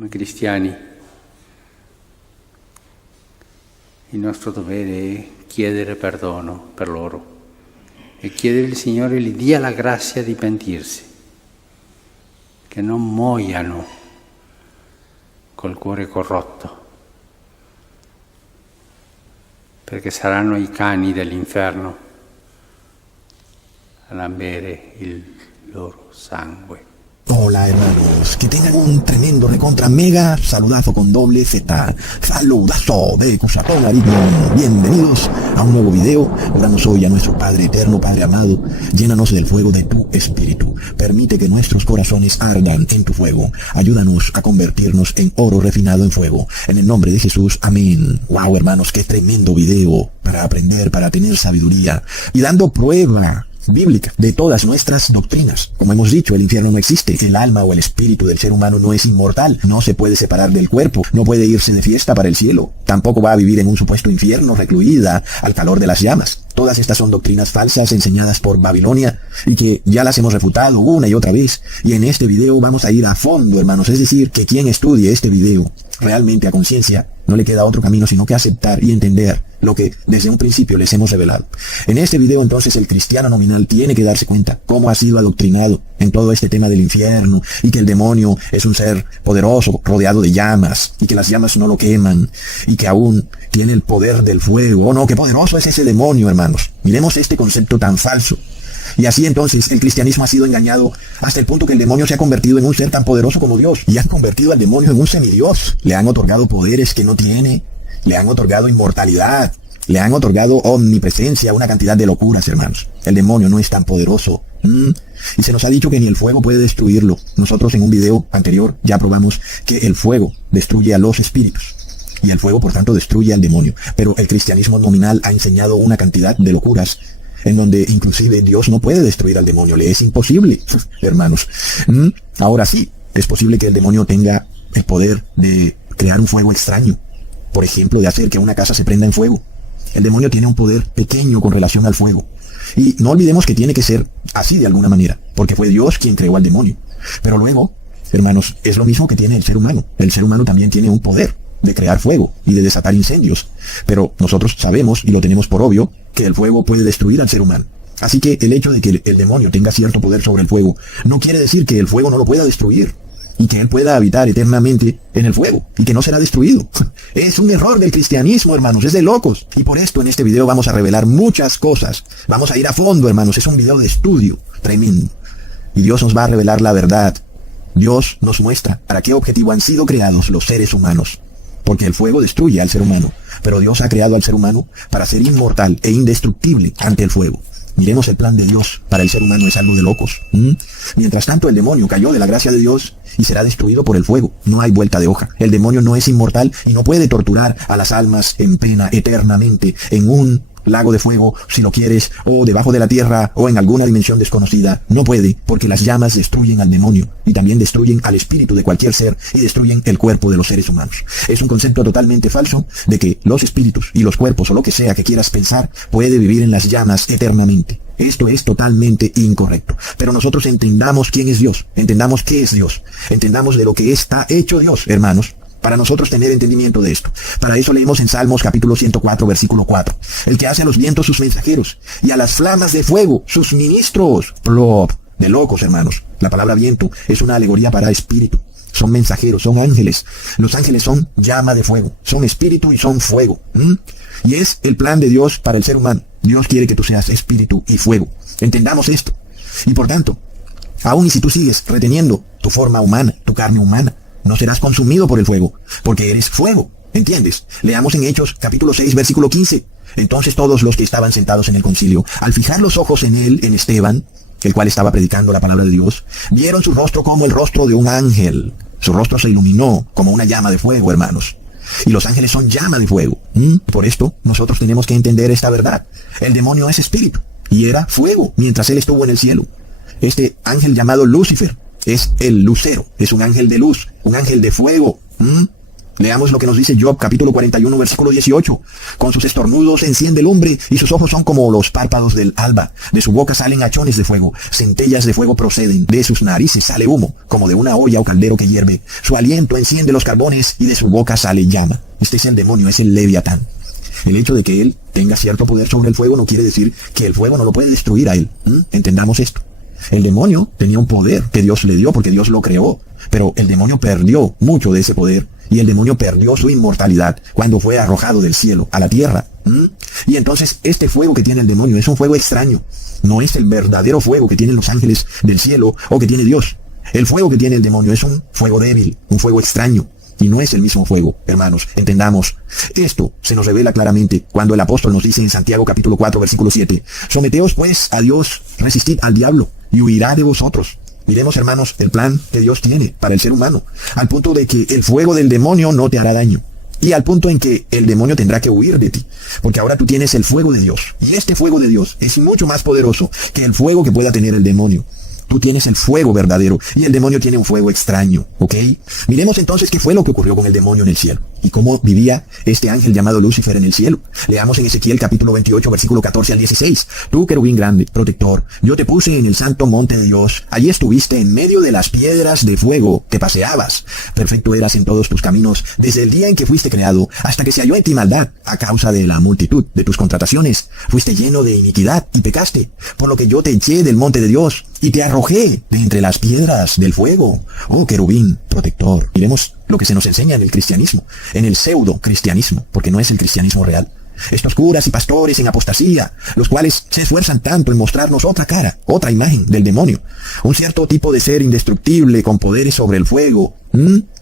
come cristiani, il nostro dovere è chiedere perdono per loro e chiedere al Signore gli dia la grazia di pentirsi, che non muoiano col cuore corrotto, perché saranno i cani dell'inferno a lambere il loro sangue. Hola hermanos, que tengan un tremendo recontra mega saludazo con doble Z. Saludazo de Cusatón Arignon. Bienvenidos a un nuevo video. Oramos hoy a nuestro Padre Eterno, Padre amado. Llénanos del fuego de tu espíritu. Permite que nuestros corazones ardan en tu fuego. Ayúdanos a convertirnos en oro refinado en fuego. En el nombre de Jesús, amén. Wow hermanos, qué tremendo video para aprender, para tener sabiduría y dando prueba bíblica de todas nuestras doctrinas. Como hemos dicho, el infierno no existe. El alma o el espíritu del ser humano no es inmortal. No se puede separar del cuerpo. No puede irse de fiesta para el cielo. Tampoco va a vivir en un supuesto infierno recluida al calor de las llamas. Todas estas son doctrinas falsas enseñadas por Babilonia y que ya las hemos refutado una y otra vez. Y en este video vamos a ir a fondo, hermanos. Es decir, que quien estudie este video realmente a conciencia, no le queda otro camino sino que aceptar y entender lo que desde un principio les hemos revelado. En este video entonces el cristiano nominal tiene que darse cuenta cómo ha sido adoctrinado en todo este tema del infierno y que el demonio es un ser poderoso rodeado de llamas y que las llamas no lo queman y que aún tiene el poder del fuego. Oh no, qué poderoso es ese demonio, hermanos. Miremos este concepto tan falso. Y así entonces el cristianismo ha sido engañado hasta el punto que el demonio se ha convertido en un ser tan poderoso como Dios y han convertido al demonio en un semidios. Le han otorgado poderes que no tiene, le han otorgado inmortalidad, le han otorgado omnipresencia, una cantidad de locuras, hermanos. El demonio no es tan poderoso. Y se nos ha dicho que ni el fuego puede destruirlo. Nosotros en un video anterior ya probamos que el fuego destruye a los espíritus. Y el fuego, por tanto, destruye al demonio. Pero el cristianismo nominal ha enseñado una cantidad de locuras en donde inclusive Dios no puede destruir al demonio, le es imposible, hermanos. Ahora sí, es posible que el demonio tenga el poder de crear un fuego extraño, por ejemplo, de hacer que una casa se prenda en fuego. El demonio tiene un poder pequeño con relación al fuego, y no olvidemos que tiene que ser así de alguna manera, porque fue Dios quien creó al demonio. Pero luego, hermanos, es lo mismo que tiene el ser humano. El ser humano también tiene un poder de crear fuego y de desatar incendios, pero nosotros sabemos y lo tenemos por obvio que el fuego puede destruir al ser humano. Así que el hecho de que el demonio tenga cierto poder sobre el fuego no quiere decir que el fuego no lo pueda destruir y que él pueda habitar eternamente en el fuego y que no será destruido. Es un error del cristianismo, hermanos, es de locos. Y por esto en este video vamos a revelar muchas cosas. Vamos a ir a fondo, hermanos, es un video de estudio tremendo. Y Dios nos va a revelar la verdad. Dios nos muestra para qué objetivo han sido creados los seres humanos. Porque el fuego destruye al ser humano, pero Dios ha creado al ser humano para ser inmortal e indestructible ante el fuego. Miremos el plan de Dios para el ser humano, es algo de locos. Mientras tanto el demonio cayó de la gracia de Dios y será destruido por el fuego. No hay vuelta de hoja. El demonio no es inmortal y no puede torturar a las almas en pena eternamente en un lago de fuego, si lo quieres, o debajo de la tierra, o en alguna dimensión desconocida. No puede, porque las llamas destruyen al demonio, y también destruyen al espíritu de cualquier ser, y destruyen el cuerpo de los seres humanos. Es un concepto totalmente falso, de que los espíritus y los cuerpos, o lo que sea que quieras pensar, puede vivir en las llamas eternamente. Esto es totalmente incorrecto. Pero nosotros entendamos quién es Dios, entendamos qué es Dios, entendamos de lo que está hecho Dios, hermanos, para nosotros tener entendimiento de esto. Para eso leemos en Salmos capítulo 104, versículo 4. El que hace a los vientos sus mensajeros, y a las flamas de fuego sus ministros. Plop. De locos, hermanos. La palabra viento es una alegoría para espíritu. Son mensajeros, son ángeles. Los ángeles son llama de fuego, son espíritu y son fuego. Y es el plan de Dios para el ser humano. Dios quiere que tú seas espíritu y fuego. Entendamos esto. Y por tanto, aun y si tú sigues reteniendo tu forma humana, tu carne humana, no serás consumido por el fuego, porque eres fuego, ¿entiendes? Leamos en Hechos capítulo 6, versículo 15. Entonces todos los que estaban sentados en el concilio, al fijar los ojos en él, en Esteban, el cual estaba predicando la palabra de Dios, vieron su rostro como el rostro de un ángel. Su rostro se iluminó como una llama de fuego, hermanos. Y los ángeles son llama de fuego. Por esto, nosotros tenemos que entender esta verdad. El demonio es espíritu, y era fuego mientras él estuvo en el cielo. Este ángel llamado Lucifer es el lucero, es un ángel de luz, un ángel de fuego. Leamos lo que nos dice Job, capítulo 41, versículo 18. Con sus estornudos enciende el hombre, y sus ojos son como los párpados del alba. De su boca salen hachones de fuego, centellas de fuego proceden. De sus narices sale humo, como de una olla o caldero que hierve. Su aliento enciende los carbones, y de su boca sale llama. Este es el demonio, es el Leviatán. El hecho de que él tenga cierto poder sobre el fuego no quiere decir que el fuego no lo puede destruir a él. Entendamos esto. El demonio tenía un poder que Dios le dio porque Dios lo creó. Pero el demonio perdió mucho de ese poder. Y el demonio perdió su inmortalidad cuando fue arrojado del cielo a la tierra. Y entonces este fuego que tiene el demonio es un fuego extraño. No es el verdadero fuego que tienen los ángeles del cielo o que tiene Dios. El fuego que tiene el demonio es un fuego débil, un fuego extraño. Y no es el mismo fuego, hermanos. Entendamos. Esto se nos revela claramente cuando el apóstol nos dice en Santiago capítulo 4 versículo 7. Someteos pues a Dios, resistid al diablo y huirá de vosotros. Miremos, hermanos, el plan que Dios tiene para el ser humano, al punto de que el fuego del demonio no te hará daño, y al punto en que el demonio tendrá que huir de ti, porque ahora tú tienes el fuego de Dios, y este fuego de Dios es mucho más poderoso que el fuego que pueda tener el demonio. Tú tienes el fuego verdadero y el demonio tiene un fuego extraño, ¿ok? Miremos entonces qué fue lo que ocurrió con el demonio en el cielo y cómo vivía este ángel llamado Lucifer en el cielo. Leamos en Ezequiel capítulo 28 versículo 14 al 16. Tú, querubín grande, protector, yo te puse en el santo monte de Dios. Allí estuviste en medio de las piedras de fuego, te paseabas. Perfecto eras en todos tus caminos desde el día en que fuiste creado hasta que se halló en ti maldad a causa de la multitud de tus contrataciones. Fuiste lleno de iniquidad y pecaste, por lo que yo te eché del monte de Dios y te arrojé de entre las piedras del fuego. Oh, querubín protector. Miremos lo que se nos enseña en el cristianismo, en el pseudo cristianismo, porque no es el cristianismo real. Estos curas y pastores en apostasía, los cuales se esfuerzan tanto en mostrarnos otra cara, otra imagen del demonio, un cierto tipo de ser indestructible con poderes sobre el fuego,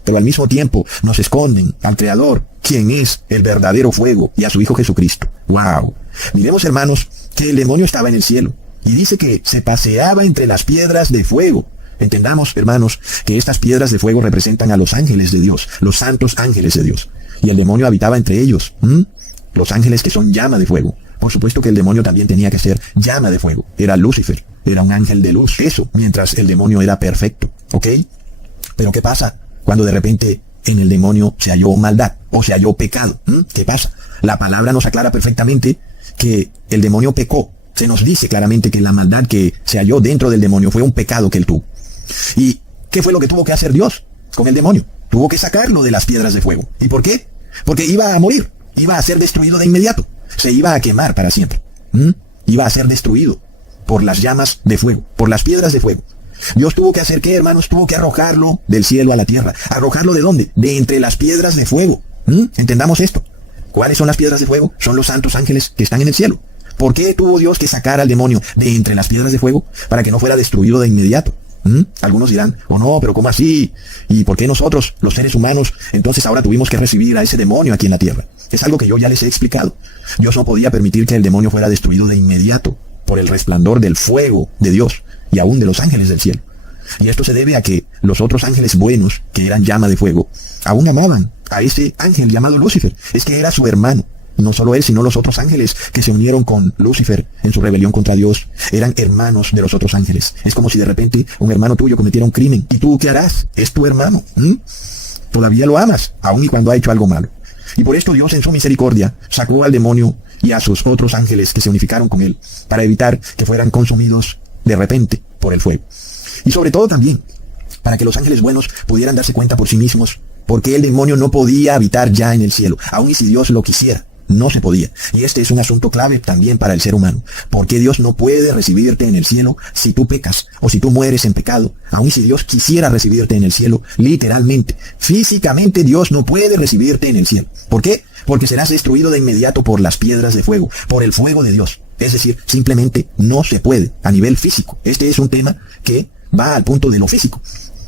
pero al mismo tiempo nos esconden al Creador, quien es el verdadero fuego, y a su Hijo Jesucristo. ¡Wow! Miremos, hermanos, que el demonio estaba en el cielo, y dice que se paseaba entre las piedras de fuego. Entendamos, hermanos, que estas piedras de fuego representan a los ángeles de Dios, los santos ángeles de Dios. Y el demonio habitaba entre ellos. Los ángeles que son llama de fuego. Por supuesto que el demonio también tenía que ser llama de fuego. Era Lucifer, era un ángel de luz. Eso, mientras el demonio era perfecto. ¿Ok? Pero ¿qué pasa cuando de repente en el demonio se halló maldad o se halló pecado? ¿Qué pasa? La palabra nos aclara perfectamente que el demonio pecó. Se nos dice claramente que la maldad que se halló dentro del demonio fue un pecado que él tuvo. ¿Y qué fue lo que tuvo que hacer Dios con el demonio? Tuvo que sacarlo de las piedras de fuego. ¿Y por qué? Porque iba a morir, iba a ser destruido de inmediato, se iba a quemar para siempre. Iba a ser destruido por las llamas de fuego, por las piedras de fuego. Dios tuvo que hacer ¿qué, hermanos? Tuvo que arrojarlo del cielo a la tierra. ¿Arrojarlo de dónde? De entre las piedras de fuego. Entendamos esto. ¿Cuáles son las piedras de fuego? Son los santos ángeles que están en el cielo. ¿Por qué tuvo Dios que sacar al demonio de entre las piedras de fuego? Para que no fuera destruido de inmediato. Algunos dirán, oh no, pero ¿cómo así? ¿Y por qué nosotros, los seres humanos, entonces ahora tuvimos que recibir a ese demonio aquí en la tierra? Es algo que yo ya les he explicado. Dios no podía permitir que el demonio fuera destruido de inmediato por el resplandor del fuego de Dios y aún de los ángeles del cielo. Y esto se debe a que los otros ángeles buenos, que eran llama de fuego, aún amaban a ese ángel llamado Lucifer. Es que era su hermano. No solo él, sino los otros ángeles que se unieron con Lucifer en su rebelión contra Dios. Eran hermanos de los otros ángeles. Es como si de repente un hermano tuyo cometiera un crimen. ¿Y tú qué harás? Es tu hermano. Todavía lo amas, aun y cuando ha hecho algo malo. Y por esto Dios en su misericordia sacó al demonio y a sus otros ángeles que se unificaron con él, para evitar que fueran consumidos de repente por el fuego. Y sobre todo también, para que los ángeles buenos pudieran darse cuenta por sí mismos, porque el demonio no podía habitar ya en el cielo, aun y si Dios lo quisiera. No se podía. Y este es un asunto clave también para el ser humano. Porque Dios no puede recibirte en el cielo si tú pecas o si tú mueres en pecado. Aun si Dios quisiera recibirte en el cielo, literalmente, físicamente Dios no puede recibirte en el cielo. ¿Por qué? Porque serás destruido de inmediato por las piedras de fuego, por el fuego de Dios. Es decir, simplemente no se puede a nivel físico. Este es un tema que va al punto de lo físico.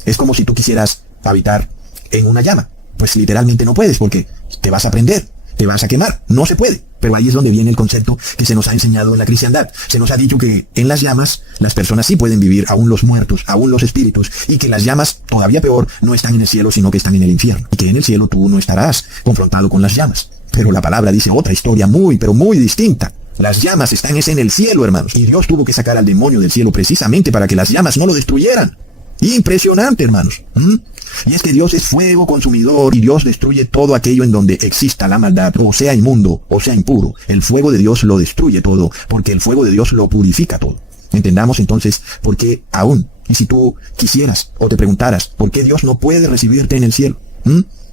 Es como si tú quisieras habitar en una llama. Pues literalmente no puedes porque te vas a prender. Te vas a quemar, no se puede. Pero ahí es donde viene el concepto que se nos ha enseñado en la cristiandad. Se nos ha dicho que en las llamas las personas sí pueden vivir, aún los muertos, aún los espíritus, y que las llamas, todavía peor, no están en el cielo, sino que están en el infierno. Y que en el cielo tú no estarás confrontado con las llamas. Pero la palabra dice otra historia muy, pero muy distinta. Las llamas están en el cielo, hermanos. Y Dios tuvo que sacar al demonio del cielo precisamente para que las llamas no lo destruyeran. Impresionante, hermanos. Y es que Dios es fuego consumidor y Dios destruye todo aquello en donde exista la maldad, o sea inmundo, o sea impuro. El fuego de Dios lo destruye todo, porque el fuego de Dios lo purifica todo. Entendamos entonces por qué aún, y si tú quisieras o te preguntaras, ¿por qué Dios no puede recibirte en el cielo?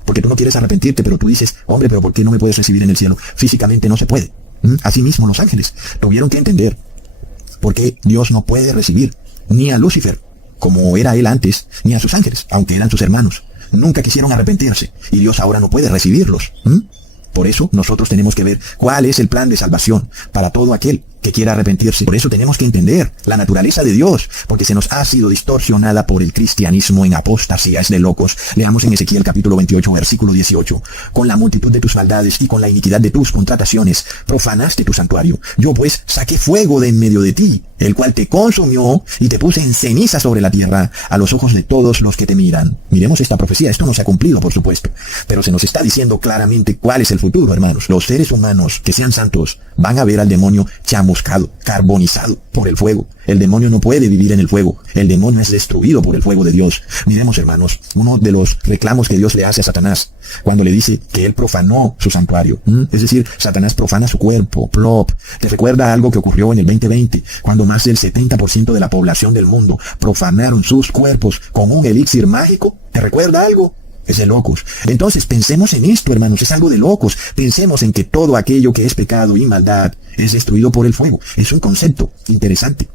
Porque tú no quieres arrepentirte, pero tú dices, hombre, pero ¿por qué no me puedes recibir en el cielo? Físicamente no se puede. Asimismo los ángeles tuvieron que entender por qué Dios no puede recibir ni a Lucifer, como era él antes, ni a sus ángeles, aunque eran sus hermanos. Nunca quisieron arrepentirse, y Dios ahora no puede recibirlos. Por eso nosotros tenemos que ver cuál es el plan de salvación para todo aquel que quiera arrepentirse. Por eso tenemos que entender la naturaleza de Dios, porque se nos ha sido distorsionada por el cristianismo en apostasía. Es de locos. Leamos en Ezequiel capítulo 28, versículo 18. Con la multitud de tus maldades y con la iniquidad de tus contrataciones, profanaste tu santuario. Yo pues saqué fuego de en medio de ti, el cual te consumió y te puse en ceniza sobre la tierra, a los ojos de todos los que te miran. Miremos esta profecía. Esto no se ha cumplido, por supuesto, pero se nos está diciendo claramente cuál es el futuro, hermanos. Los seres humanos que sean santos van a ver al demonio chamuscado, carbonizado por el fuego. El demonio no puede vivir en el fuego. El demonio es destruido por el fuego de Dios. Miremos, hermanos, uno de los reclamos que Dios le hace a Satanás cuando le dice que él profanó su santuario. Es decir, Satanás profana su cuerpo. Plop. ¿Te recuerda algo que ocurrió en el 2020? Cuando más del 70% de la población del mundo profanaron sus cuerpos con un elixir mágico. ¿Te recuerda algo? Es de locos. Entonces pensemos en esto, hermanos, es algo de locos. Pensemos en que todo aquello que es pecado y maldad es destruido por el fuego. Es un concepto interesante.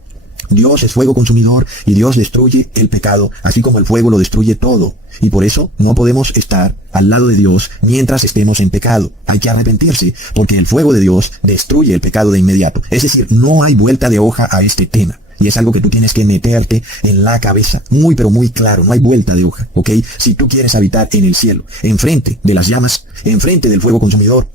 Dios es fuego consumidor y Dios destruye el pecado, así como el fuego lo destruye todo. Y por eso no podemos estar al lado de Dios mientras estemos en pecado. Hay que arrepentirse, porque el fuego de Dios destruye el pecado de inmediato. Es decir, no hay vuelta de hoja a este tema. Y es algo que tú tienes que meterte en la cabeza. Muy pero muy claro, no hay vuelta de hoja, ¿ok? Si tú quieres habitar en el cielo, enfrente de las llamas, enfrente del fuego consumidor,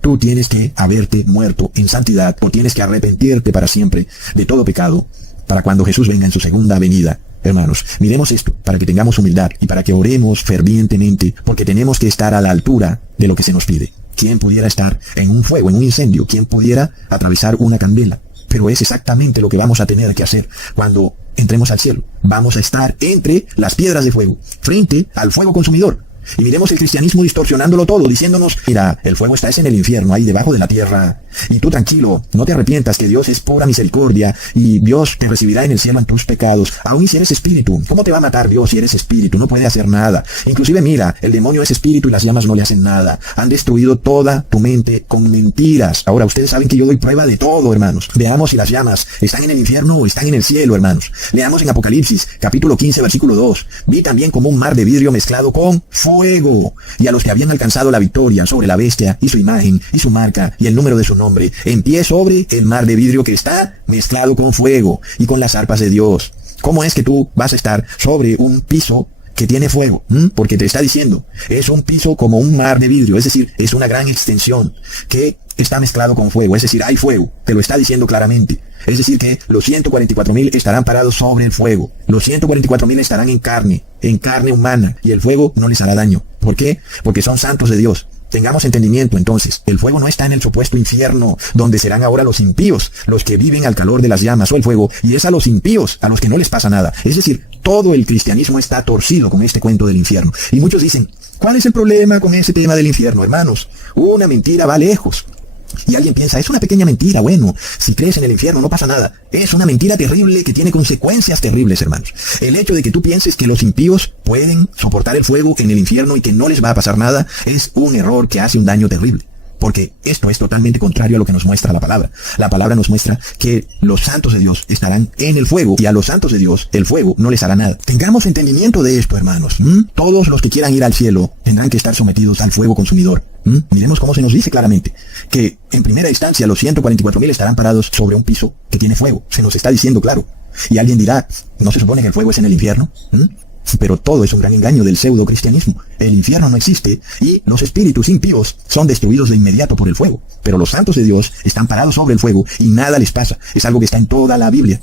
tú tienes que haberte muerto en santidad, o tienes que arrepentirte para siempre de todo pecado, para cuando Jesús venga en su segunda venida. Hermanos, miremos esto, para que tengamos humildad, y para que oremos fervientemente, porque tenemos que estar a la altura de lo que se nos pide. ¿Quién pudiera estar en un fuego, en un incendio? ¿Quién pudiera atravesar una candela? Pero es exactamente lo que vamos a tener que hacer cuando entremos al cielo. Vamos a estar entre las piedras de fuego, frente al fuego consumidor. Y miremos el cristianismo distorsionándolo todo, diciéndonos, mira, el fuego está en el infierno, ahí debajo de la tierra. Y tú tranquilo, no te arrepientas, que Dios es pura misericordia y Dios te recibirá en el cielo en tus pecados. Aún si eres espíritu, ¿cómo te va a matar Dios si eres espíritu? No puede hacer nada. Inclusive mira, el demonio es espíritu y las llamas no le hacen nada. Han destruido toda tu mente con mentiras. Ahora, ustedes saben que yo doy prueba de todo, hermanos. Veamos si las llamas están en el infierno o están en el cielo, hermanos. Leamos en Apocalipsis, capítulo 15, versículo 2. Vi también como un mar de vidrio mezclado con fuego, y a los que habían alcanzado la victoria sobre la bestia y su imagen y su marca y el número de su nombre, en pie sobre el mar de vidrio que está mezclado con fuego y con las arpas de Dios. ¿Cómo es que tú vas a estar sobre un piso que tiene fuego? Porque te está diciendo, es un piso como un mar de vidrio, es decir, es una gran extensión que está mezclado con fuego, es decir, hay fuego, te lo está diciendo claramente. Es decir que los 144,000 estarán parados sobre el fuego. Los 144,000 estarán en carne humana, y el fuego no les hará daño. ¿Por qué? Porque son santos de Dios. Tengamos entendimiento entonces, el fuego no está en el supuesto infierno, donde serán ahora los impíos, los que viven al calor de las llamas o el fuego, y es a los impíos, a los que no les pasa nada. Es decir, todo el cristianismo está torcido con este cuento del infierno. Y muchos dicen, ¿cuál es el problema con ese tema del infierno, hermanos? Una mentira va lejos. Y alguien piensa, es una pequeña mentira, bueno, si crees en el infierno no pasa nada. Es una mentira terrible que tiene consecuencias terribles, hermanos. El hecho de que tú pienses que los impíos pueden soportar el fuego en el infierno y que no les va a pasar nada, es un error que hace un daño terrible. Porque esto es totalmente contrario a lo que nos muestra la palabra. La palabra nos muestra que los santos de Dios estarán en el fuego, y a los santos de Dios el fuego no les hará nada. Tengamos entendimiento de esto, hermanos. Todos los que quieran ir al cielo tendrán que estar sometidos al fuego consumidor. Miremos cómo se nos dice claramente que en primera instancia los 144,000 estarán parados sobre un piso que tiene fuego. Se nos está diciendo claro. Y alguien dirá, ¿no se supone que el fuego es en el infierno? Pero todo es un gran engaño del pseudo cristianismo. El infierno no existe y los espíritus impíos son destruidos de inmediato por el fuego. Pero los santos de Dios están parados sobre el fuego y nada les pasa. Es algo que está en toda la Biblia.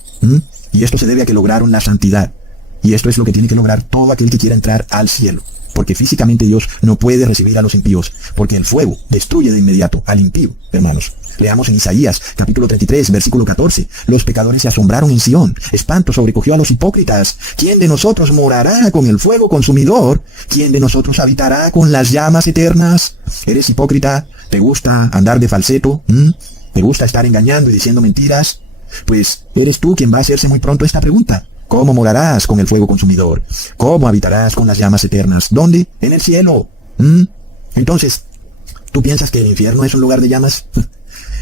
Y esto se debe a que lograron la santidad. Y esto es lo que tiene que lograr todo aquel que quiera entrar al cielo. porque físicamente Dios no puede recibir a los impíos, porque el fuego destruye de inmediato al impío, hermanos. Leamos en Isaías, capítulo 33, versículo 14. Los pecadores se asombraron en Sión. Espanto sobrecogió a los hipócritas. ¿Quién de nosotros morará con el fuego consumidor? ¿Quién de nosotros habitará con las llamas eternas? ¿Eres hipócrita? ¿Te gusta andar de falseto? ¿Te gusta estar engañando y diciendo mentiras? Pues eres tú quien va a hacerse muy pronto esta pregunta. ¿Cómo morarás con el fuego consumidor? ¿Cómo habitarás con las llamas eternas? ¿Dónde? En el cielo. Entonces, ¿tú piensas que el infierno es un lugar de llamas?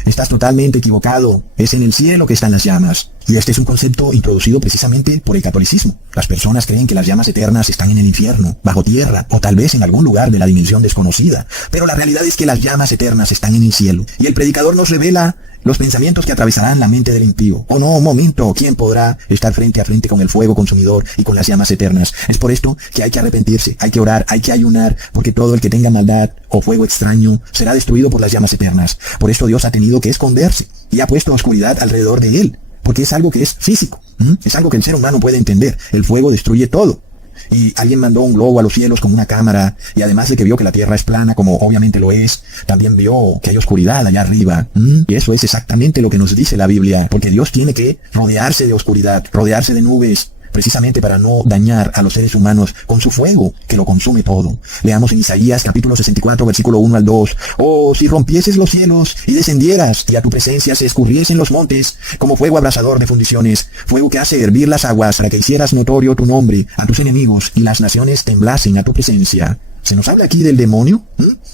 Estás totalmente equivocado. Es en el cielo que están las llamas. Y este es un concepto introducido precisamente por el catolicismo. Las personas creen que las llamas eternas están en el infierno, bajo tierra, o tal vez en algún lugar de la dimensión desconocida. Pero la realidad es que las llamas eternas están en el cielo. Y el predicador nos revela los pensamientos que atravesarán la mente del impío. Oh no, un momento, ¿quién podrá estar frente a frente con el fuego consumidor y con las llamas eternas? Es por esto que hay que arrepentirse, hay que orar, hay que ayunar, porque todo el que tenga maldad o fuego extraño será destruido por las llamas eternas. Por esto Dios ha tenido que esconderse y ha puesto oscuridad alrededor de él, porque es algo que es físico, es algo que el ser humano puede entender. El fuego destruye todo. Y alguien mandó un globo a los cielos como una cámara, y además de que vio que la tierra es plana, como obviamente lo es, también vio que hay oscuridad allá arriba. Y eso es exactamente lo que nos dice la Biblia, porque Dios tiene que rodearse de oscuridad, rodearse de nubes, precisamente para no dañar a los seres humanos con su fuego, que lo consume todo. Leamos en Isaías capítulo 64, versículo 1 al 2. Oh, si rompieses los cielos y descendieras, y a tu presencia se escurriesen los montes, como fuego abrasador de fundiciones, fuego que hace hervir las aguas, para que hicieras notorio tu nombre a tus enemigos, y las naciones temblasen a tu presencia. ¿Se nos habla aquí del demonio?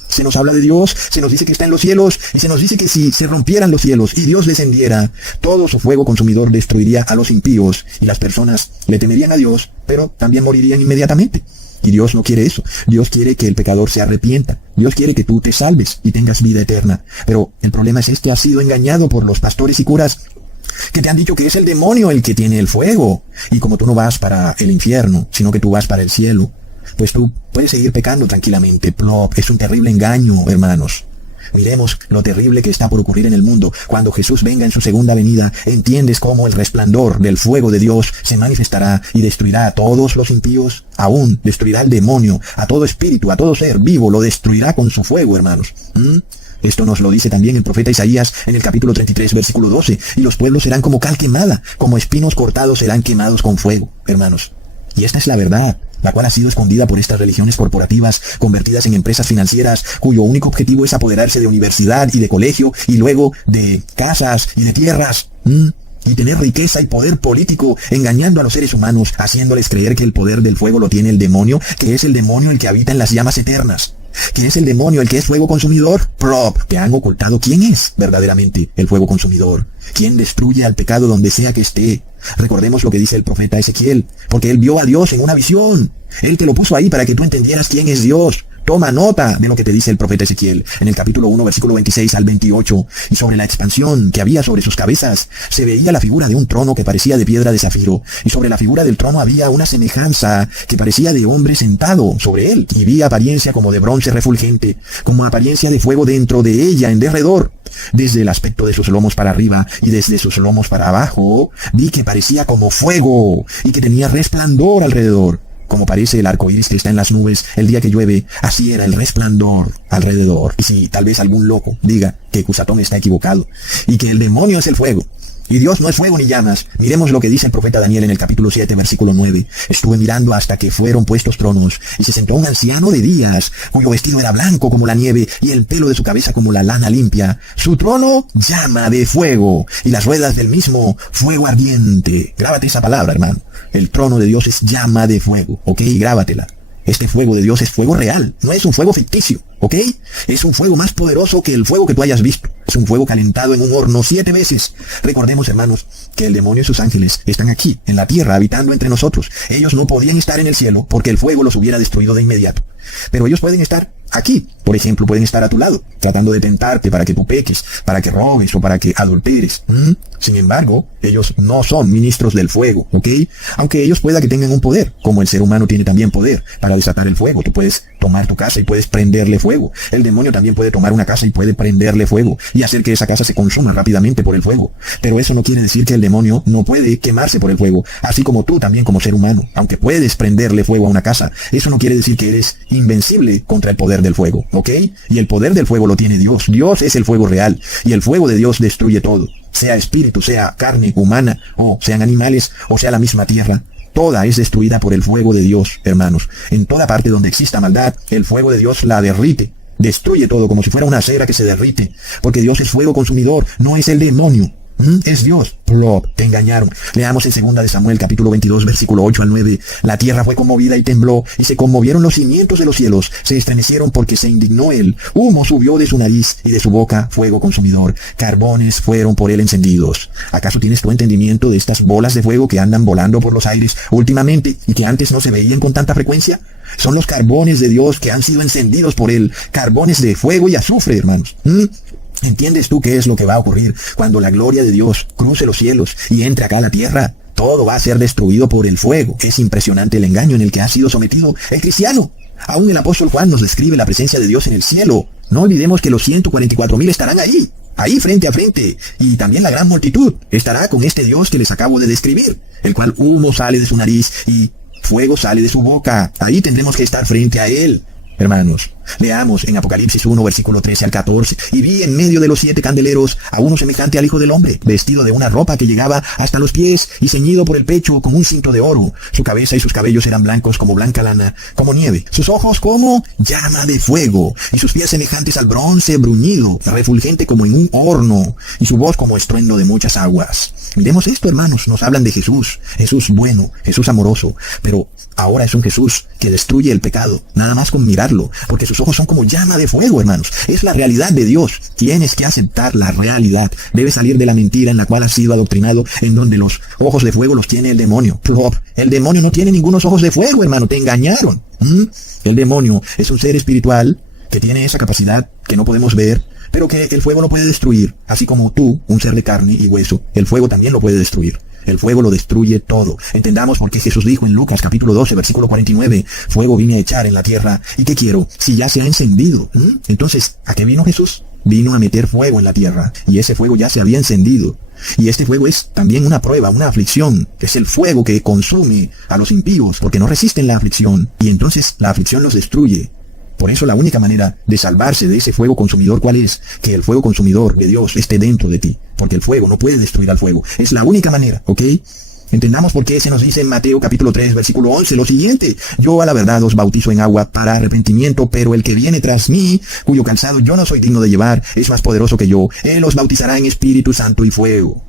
Se nos habla de Dios, se nos dice que está en los cielos, y se nos dice que si se rompieran los cielos y Dios descendiera, todo su fuego consumidor destruiría a los impíos, y las personas le temerían a Dios, pero también morirían inmediatamente. Y Dios no quiere eso. Dios quiere que el pecador se arrepienta. Dios quiere que tú te salves y tengas vida eterna. Pero el problema es has sido engañado por los pastores y curas que te han dicho que es el demonio el que tiene el fuego. Y como tú no vas para el infierno, sino que tú vas para el cielo, pues tú puedes seguir pecando tranquilamente. Plop, es un terrible engaño, hermanos. Miremos lo terrible que está por ocurrir en el mundo. Cuando Jesús venga en su segunda venida, entiendes cómo el resplandor del fuego de Dios se manifestará y destruirá a todos los impíos. Aún destruirá al demonio, a todo espíritu, a todo ser vivo, lo destruirá con su fuego, hermanos. Esto nos lo dice también el profeta Isaías en el capítulo 33, versículo 12. Y los pueblos serán como cal quemada, como espinos cortados serán quemados con fuego, hermanos. Y esta es la verdad, la cual ha sido escondida por estas religiones corporativas convertidas en empresas financieras cuyo único objetivo es apoderarse de universidad y de colegio y luego de casas y de tierras, y tener riqueza y poder político, engañando a los seres humanos, haciéndoles creer que el poder del fuego lo tiene el demonio, que es el demonio el que habita en las llamas eternas, que es el demonio el que es fuego consumidor. Te han ocultado quién es verdaderamente el fuego consumidor, quién destruye al pecado donde sea que esté. Recordemos lo que dice el profeta Ezequiel, porque él vio a Dios en una visión. Él te lo puso ahí para que tú entendieras quién es Dios. Toma nota de lo que te dice el profeta Ezequiel en el capítulo 1, versículo 26 al 28. Y sobre la expansión que había sobre sus cabezas, se veía la figura de un trono que parecía de piedra de zafiro. Y sobre la figura del trono había una semejanza que parecía de hombre sentado sobre él. Y vi apariencia como de bronce refulgente, como apariencia de fuego dentro de ella en derredor. Desde el aspecto de sus lomos para arriba y desde sus lomos para abajo, vi que parecía como fuego y que tenía resplandor alrededor. Como parece el arco iris que está en las nubes el día que llueve, así era el resplandor alrededor. Y si tal vez algún loco diga que Cusatón está equivocado y que el demonio es el fuego, y Dios no es fuego ni llamas, miremos lo que dice el profeta Daniel en el capítulo 7, versículo 9. Estuve mirando hasta que fueron puestos tronos, y se sentó un anciano de días, cuyo vestido era blanco como la nieve, y el pelo de su cabeza como la lana limpia. Su trono llama de fuego, y las ruedas del mismo fuego ardiente. Grábate esa palabra, hermano. El trono de Dios es llama de fuego, ¿ok? Grábatela. Este fuego de Dios es fuego real, no es un fuego ficticio, ¿ok? Es un fuego más poderoso que el fuego que tú hayas visto. Es un fuego calentado en un horno 7 veces. Recordemos, hermanos, que el demonio y sus ángeles están aquí, en la tierra, habitando entre nosotros. Ellos no podían estar en el cielo porque el fuego los hubiera destruido de inmediato. Pero ellos pueden estar aquí, por ejemplo, pueden estar a tu lado, tratando de tentarte para que tú peques, para que robes o para que adulteres. Sin embargo, ellos no son ministros del fuego, ¿ok? Aunque ellos pueda que tengan un poder, como el ser humano tiene también poder para desatar el fuego. Tú puedes tomar tu casa y puedes prenderle fuego. El demonio también puede tomar una casa y puede prenderle fuego y hacer que esa casa se consuma rápidamente por el fuego. Pero eso no quiere decir que el demonio no puede quemarse por el fuego, así como tú también como ser humano. Aunque puedes prenderle fuego a una casa, eso no quiere decir que eres invencible contra el poder del fuego, ¿ok? Y el poder del fuego lo tiene Dios. Dios es el fuego real y el fuego de Dios destruye todo. Sea espíritu, sea carne humana, o sean animales, o sea la misma tierra. Toda es destruida por el fuego de Dios, hermanos. En toda parte donde exista maldad, el fuego de Dios la derrite. Destruye todo como si fuera una cera que se derrite. Porque Dios es fuego consumidor, no es el demonio. Es Dios. Plop, te engañaron. Leamos en 2 de Samuel, capítulo 22, versículo 8 al 9. La tierra fue conmovida y tembló, y se conmovieron los cimientos de los cielos. Se estremecieron porque se indignó él. Humo subió de su nariz, y de su boca fuego consumidor. Carbones fueron por él encendidos. ¿Acaso tienes tu entendimiento de estas bolas de fuego que andan volando por los aires últimamente, y que antes no se veían con tanta frecuencia? Son los carbones de Dios que han sido encendidos por él. Carbones de fuego y azufre, hermanos. ¿Entiendes tú qué es lo que va a ocurrir cuando la gloria de Dios cruce los cielos y entre acá a la tierra? Todo va a ser destruido por el fuego. Es impresionante el engaño en el que ha sido sometido el cristiano. Aún el apóstol Juan nos describe la presencia de Dios en el cielo. No olvidemos que los 144,000 estarán ahí frente a frente. Y también la gran multitud estará con este Dios que les acabo de describir, el cual humo sale de su nariz y fuego sale de su boca. Ahí tendremos que estar frente a él. Hermanos, leamos en Apocalipsis 1, versículo 13 al 14. Y vi en medio de los 7 candeleros a uno semejante al Hijo del Hombre, vestido de una ropa que llegaba hasta los pies y ceñido por el pecho con un cinto de oro. Su cabeza y sus cabellos eran blancos como blanca lana, como nieve. Sus ojos como llama de fuego, y sus pies semejantes al bronce bruñido, refulgente como en un horno, y su voz como estruendo de muchas aguas. Miremos esto, hermanos. Nos hablan de Jesús. Jesús bueno, Jesús amoroso, pero ahora es un Jesús que destruye el pecado, nada más con mirarlo, porque sus ojos son como llama de fuego, hermanos. Es la realidad de Dios. Tienes que aceptar la realidad. Debes salir de la mentira en la cual has sido adoctrinado, en donde los ojos de fuego los tiene el demonio. Plop. El demonio no tiene ningunos ojos de fuego, hermano. Te engañaron. El demonio es un ser espiritual que tiene esa capacidad que no podemos ver, pero que el fuego lo puede destruir. Así como tú, un ser de carne y hueso, el fuego también lo puede destruir. El fuego lo destruye todo. Entendamos por qué Jesús dijo en Lucas capítulo 12, versículo 49, fuego vine a echar en la tierra. ¿Y qué quiero? Si ya se ha encendido. Entonces, ¿a qué vino Jesús? Vino a meter fuego en la tierra. Y ese fuego ya se había encendido. Y este fuego es también una prueba, una aflicción. Es el fuego que consume a los impíos porque no resisten la aflicción. Y entonces la aflicción los destruye. Por eso la única manera de salvarse de ese fuego consumidor, ¿cuál es? Que el fuego consumidor de Dios esté dentro de ti. Porque el fuego no puede destruir al fuego. Es la única manera, ¿ok? Entendamos por qué se nos dice en Mateo capítulo 3, versículo 11, lo siguiente. Yo a la verdad os bautizo en agua para arrepentimiento, pero el que viene tras mí, cuyo calzado yo no soy digno de llevar, es más poderoso que yo. Él os bautizará en Espíritu Santo y fuego.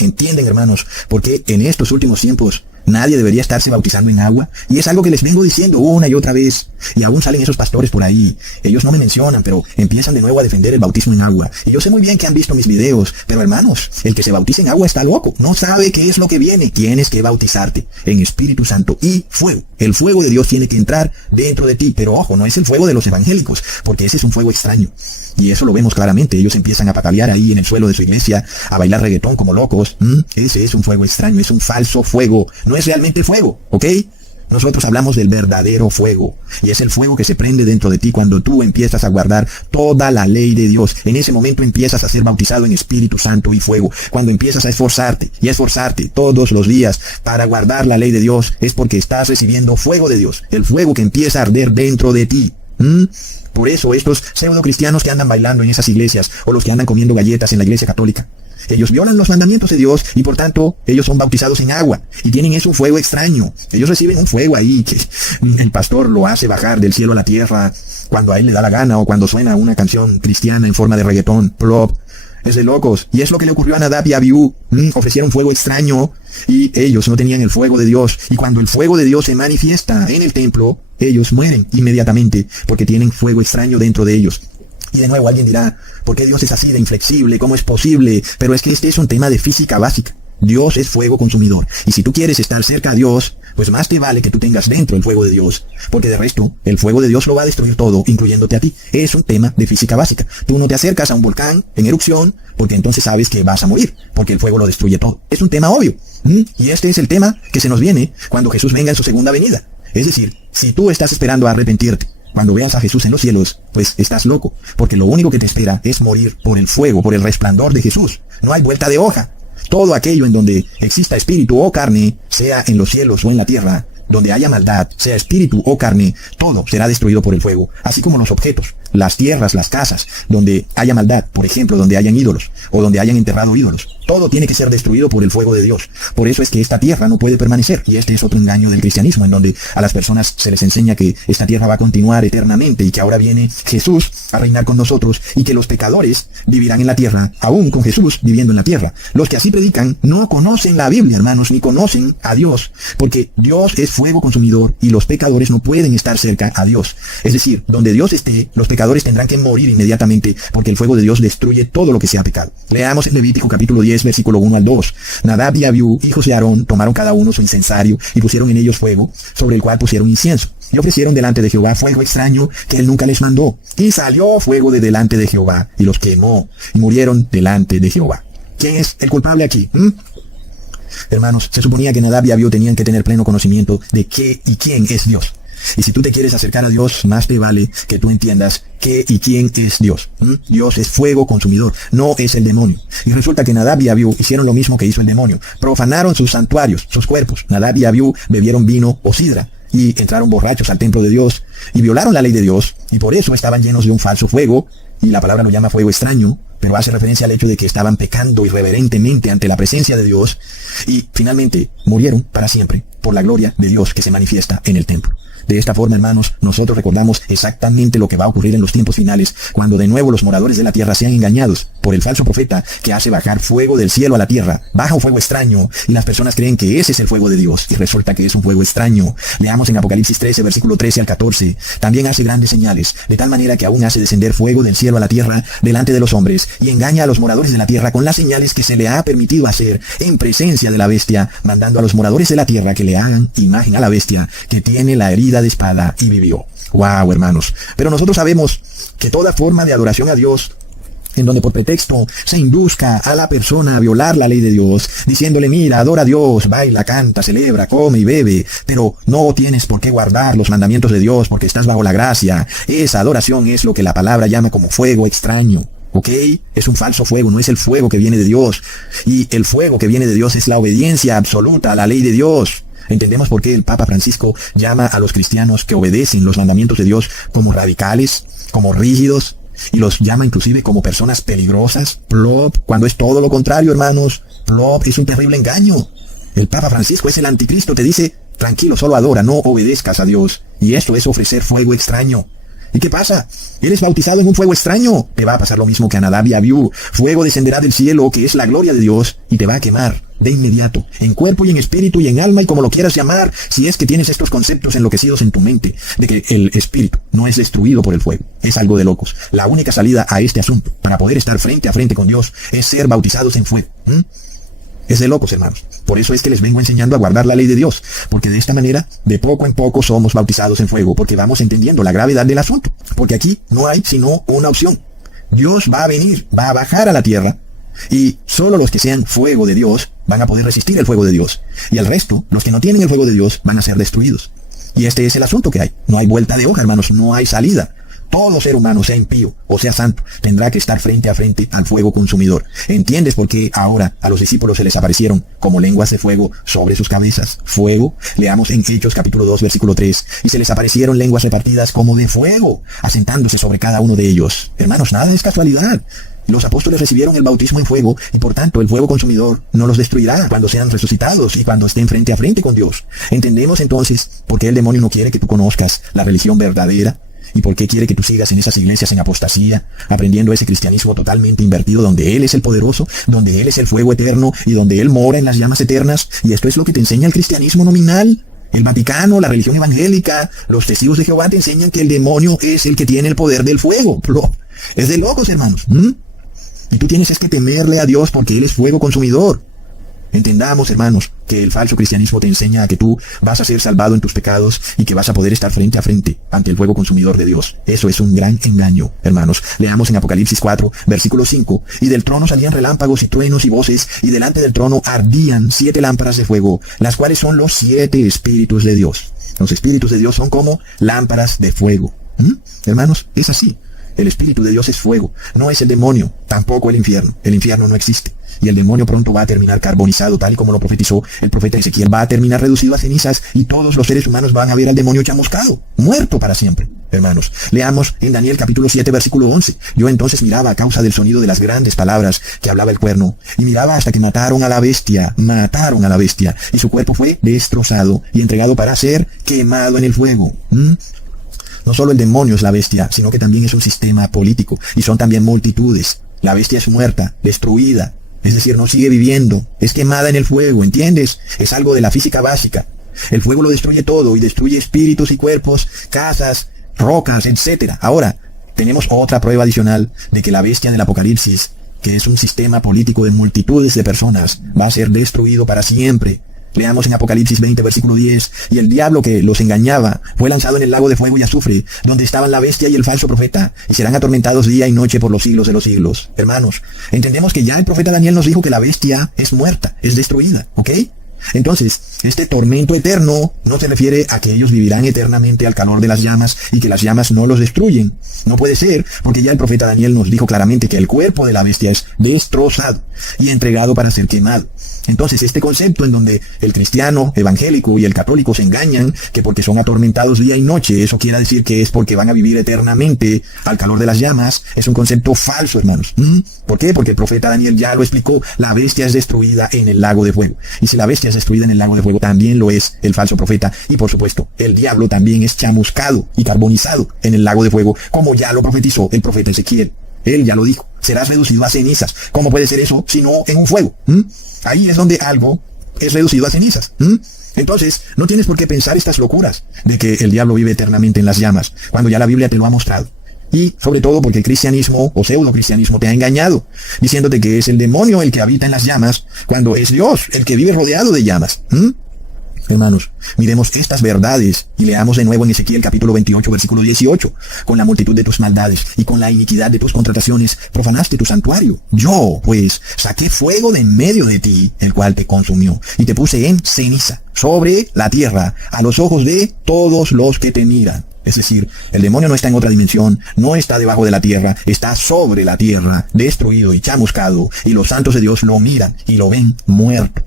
¿Entienden, hermanos? Porque en estos últimos tiempos nadie debería estarse bautizando en agua. Y es algo que les vengo diciendo una y otra vez. Y aún salen esos pastores por ahí. Ellos no me mencionan, pero empiezan de nuevo a defender el bautismo en agua. Y yo sé muy bien que han visto mis videos. Pero hermanos, el que se bautiza en agua está loco. No sabe qué es lo que viene. Tienes que bautizarte en Espíritu Santo y fuego. El fuego de Dios tiene que entrar dentro de ti. Pero ojo, no es el fuego de los evangélicos, porque ese es un fuego extraño. Y eso lo vemos claramente. Ellos empiezan a patalear ahí en el suelo de su iglesia, a bailar reggaetón como locos. Ese es un fuego extraño, es un falso fuego. No es realmente fuego, ¿ok? Nosotros hablamos del verdadero fuego. Y es el fuego que se prende dentro de ti cuando tú empiezas a guardar toda la ley de Dios. En ese momento empiezas a ser bautizado en Espíritu Santo y fuego. Cuando empiezas a esforzarte y a esforzarte todos los días para guardar la ley de Dios, es porque estás recibiendo fuego de Dios. El fuego que empieza a arder dentro de ti. Por eso estos pseudo cristianos que andan bailando en esas iglesias, o los que andan comiendo galletas en la iglesia católica, ellos violan los mandamientos de Dios y por tanto ellos son bautizados en agua y tienen un fuego extraño. Ellos reciben un fuego ahí que el pastor lo hace bajar del cielo a la tierra cuando a él le da la gana, o cuando suena una canción cristiana en forma de reggaetón. Plop. Es de locos. Y es lo que le ocurrió a Nadab y Abiú. Ofrecieron fuego extraño y ellos no tenían el fuego de Dios. Y cuando el fuego de Dios se manifiesta en el templo, ellos mueren inmediatamente porque tienen fuego extraño dentro de ellos. Y de nuevo alguien dirá, ¿por qué Dios es así de inflexible? ¿Cómo es posible? Pero es que este es un tema de física básica. Dios es fuego consumidor. Y si tú quieres estar cerca a Dios, pues más te vale que tú tengas dentro el fuego de Dios. Porque de resto, el fuego de Dios lo va a destruir todo, incluyéndote a ti. Es un tema de física básica. Tú no te acercas a un volcán en erupción, porque entonces sabes que vas a morir, porque el fuego lo destruye todo. Es un tema obvio. Y este es el tema que se nos viene cuando Jesús venga en su segunda venida. Es decir, si tú estás esperando a arrepentirte, cuando veas a Jesús en los cielos, pues estás loco, porque lo único que te espera es morir por el fuego, por el resplandor de Jesús. No hay vuelta de hoja. Todo aquello en donde exista espíritu o carne, sea en los cielos o en la tierra, donde haya maldad, sea espíritu o carne, todo será destruido por el fuego, así como los objetos, las tierras, las casas, donde haya maldad, por ejemplo, donde hayan ídolos, o donde hayan enterrado ídolos. Todo tiene que ser destruido por el fuego de Dios. Por eso es que esta tierra no puede permanecer. Y este es otro engaño del cristianismo, en donde a las personas se les enseña que esta tierra va a continuar eternamente y que ahora viene Jesús a reinar con nosotros y que los pecadores vivirán en la tierra, aún con Jesús viviendo en la tierra. Los que así predican no conocen la Biblia, hermanos, ni conocen a Dios, porque Dios es fuego consumidor y los pecadores no pueden estar cerca a Dios. Es decir, donde Dios esté, los pecadores tendrán que morir inmediatamente, porque el fuego de Dios destruye todo lo que sea pecado. Leamos en Levítico capítulo 10, versículo 1 al 2. Nadab y Abiú, hijos de Aarón, tomaron cada uno su incensario y pusieron en ellos fuego, sobre el cual pusieron incienso. Y ofrecieron delante de Jehová fuego extraño que él nunca les mandó. Y salió fuego de delante de Jehová y los quemó y murieron delante de Jehová. ¿Quién es el culpable aquí? Hermanos, se suponía que Nadab y Abiú tenían que tener pleno conocimiento de qué y quién es Dios. Y si tú te quieres acercar a Dios, más te vale que tú entiendas qué y quién es Dios. Dios es fuego consumidor, no es el demonio. Y resulta que Nadab y Abiú hicieron lo mismo que hizo el demonio. Profanaron sus santuarios, sus cuerpos. Nadab y Abiú bebieron vino o sidra y entraron borrachos al templo de Dios y violaron la ley de Dios, y por eso estaban llenos de un falso fuego, y la palabra lo llama fuego extraño, pero hace referencia al hecho de que estaban pecando irreverentemente ante la presencia de Dios, y finalmente murieron para siempre por la gloria de Dios que se manifiesta en el templo. De esta forma, hermanos, nosotros recordamos exactamente lo que va a ocurrir en los tiempos finales, cuando de nuevo los moradores de la tierra sean engañados por el falso profeta que hace bajar fuego del cielo a la tierra. Baja un fuego extraño y las personas creen que ese es el fuego de Dios, y resulta que es un fuego extraño. Leamos en Apocalipsis 13, versículo 13 al 14. También hace grandes señales, de tal manera que aún hace descender fuego del cielo a la tierra delante de los hombres, y engaña a los moradores de la tierra con las señales que se le ha permitido hacer en presencia de la bestia, mandando a los moradores de la tierra que le hagan imagen a la bestia, que tiene la herida de espada y vivió. Wow, hermanos. Pero nosotros sabemos que toda forma de adoración a Dios, en donde por pretexto se induzca a la persona a violar la ley de Dios, diciéndole, mira, adora a Dios, baila, canta, celebra, come y bebe, pero no tienes por qué guardar los mandamientos de Dios porque estás bajo la gracia. Esa adoración es lo que la palabra llama como fuego extraño. ¿Ok? Es un falso fuego, no es el fuego que viene de Dios. Y el fuego que viene de Dios es la obediencia absoluta a la ley de Dios. Entendemos por qué el Papa Francisco llama a los cristianos que obedecen los mandamientos de Dios como radicales, como rígidos, y los llama inclusive como personas peligrosas, plop, cuando es todo lo contrario, hermanos. Plop es un terrible engaño. El Papa Francisco es el anticristo, te dice, tranquilo, solo adora, no obedezcas a Dios. Y esto es ofrecer fuego extraño. ¿Y qué pasa? Eres bautizado en un fuego extraño. Te va a pasar lo mismo que a Nadab y Abiú. Fuego descenderá del cielo, que es la gloria de Dios, y te va a quemar de inmediato, en cuerpo y en espíritu y en alma y como lo quieras llamar, si es que tienes estos conceptos enloquecidos en tu mente, de que el espíritu no es destruido por el fuego. Es algo de locos. La única salida a este asunto, para poder estar frente a frente con Dios, es ser bautizados en fuego. Es de locos, hermanos. Por eso es que les vengo enseñando a guardar la ley de Dios, porque de esta manera, de poco en poco somos bautizados en fuego, porque vamos entendiendo la gravedad del asunto, porque aquí no hay sino una opción. Dios va a venir, va a bajar a la tierra, y solo los que sean fuego de Dios van a poder resistir el fuego de Dios, y el resto, los que no tienen el fuego de Dios, van a ser destruidos. Y este es el asunto que hay. No hay vuelta de hoja, hermanos, no hay salida. Todo ser humano, sea impío o sea santo, tendrá que estar frente a frente al fuego consumidor. ¿Entiendes por qué ahora a los discípulos se les aparecieron como lenguas de fuego sobre sus cabezas? Fuego. Leamos en Hechos capítulo 2, versículo 3. Y se les aparecieron lenguas repartidas como de fuego, asentándose sobre cada uno de ellos. Hermanos, nada es casualidad. Los apóstoles recibieron el bautismo en fuego y por tanto el fuego consumidor no los destruirá cuando sean resucitados y cuando estén frente a frente con Dios. ¿Entendemos entonces por qué el demonio no quiere que tú conozcas la religión verdadera? ¿Y por qué quiere que tú sigas en esas iglesias en apostasía, aprendiendo ese cristianismo totalmente invertido, donde Él es el poderoso, donde Él es el fuego eterno y donde Él mora en las llamas eternas? Y esto es lo que te enseña el cristianismo nominal. El Vaticano, la religión evangélica, los testigos de Jehová te enseñan que el demonio es el que tiene el poder del fuego. Es de locos, hermanos. Y tú tienes que temerle a Dios porque Él es fuego consumidor. Entendamos, hermanos, que el falso cristianismo te enseña a que tú vas a ser salvado en tus pecados y que vas a poder estar frente a frente ante el fuego consumidor de Dios. Eso es un gran engaño, hermanos. Leamos en Apocalipsis 4, versículo 5. Y del trono salían relámpagos y truenos y voces, y delante del trono ardían 7 lámparas de fuego, las cuales son los 7 espíritus de Dios. Los espíritus de Dios son como lámparas de fuego. Hermanos, es así. El Espíritu de Dios es fuego, no es el demonio, tampoco el infierno. El infierno no existe. Y el demonio pronto va a terminar carbonizado, tal y como lo profetizó el profeta Ezequiel. Va a terminar reducido a cenizas y todos los seres humanos van a ver al demonio chamuscado, muerto para siempre. Hermanos, leamos en Daniel capítulo 7, versículo 11. Yo entonces miraba a causa del sonido de las grandes palabras que hablaba el cuerno, y miraba hasta que mataron a la bestia, y su cuerpo fue destrozado y entregado para ser quemado en el fuego. No solo el demonio es la bestia, sino que también es un sistema político, y son también multitudes. La bestia es muerta, destruida, es decir, no sigue viviendo, es quemada en el fuego, ¿entiendes? Es algo de la física básica. El fuego lo destruye todo, y destruye espíritus y cuerpos, casas, rocas, etc. Ahora, tenemos otra prueba adicional de que la bestia del Apocalipsis, que es un sistema político de multitudes de personas, va a ser destruido para siempre. Leamos en Apocalipsis 20, versículo 10. Y el diablo que los engañaba fue lanzado en el lago de fuego y azufre, donde estaban la bestia y el falso profeta, y serán atormentados día y noche por los siglos de los siglos. Hermanos, entendemos que ya el profeta Daniel nos dijo que la bestia es muerta, es destruida, ¿ok? Entonces, este tormento eterno no se refiere a que ellos vivirán eternamente al calor de las llamas y que las llamas no los destruyen. No puede ser, porque ya el profeta Daniel nos dijo claramente que el cuerpo de la bestia es destrozado y entregado para ser quemado. Entonces, este concepto en donde el cristiano evangélico y el católico se engañan, que porque son atormentados día y noche, eso quiere decir que es porque van a vivir eternamente al calor de las llamas, es un concepto falso, hermanos. ¿Por qué? Porque el profeta Daniel ya lo explicó, la bestia es destruida en el lago de fuego. Y si la bestia es destruida en el lago de fuego, también lo es el falso profeta. Y por supuesto, el diablo también es chamuscado y carbonizado en el lago de fuego, como ya lo profetizó el profeta Ezequiel. Él ya lo dijo, serás reducido a cenizas. ¿Cómo puede ser eso si no en un fuego? Ahí es donde algo es reducido a cenizas. Entonces, no tienes por qué pensar estas locuras de que el diablo vive eternamente en las llamas, cuando ya la Biblia te lo ha mostrado. Y sobre todo porque el cristianismo o pseudo-cristianismo te ha engañado, diciéndote que es el demonio el que habita en las llamas, cuando es Dios el que vive rodeado de llamas. Hermanos, miremos estas verdades y leamos de nuevo en Ezequiel capítulo 28, versículo 18. Con la multitud de tus maldades y con la iniquidad de tus contrataciones profanaste tu santuario. Yo, pues, saqué fuego de en medio de ti, el cual te consumió, y te puse en ceniza sobre la tierra, a los ojos de todos los que te miran. Es decir, el demonio no está en otra dimensión, no está debajo de la tierra, está sobre la tierra, destruido y chamuscado, y los santos de Dios lo miran y lo ven muerto.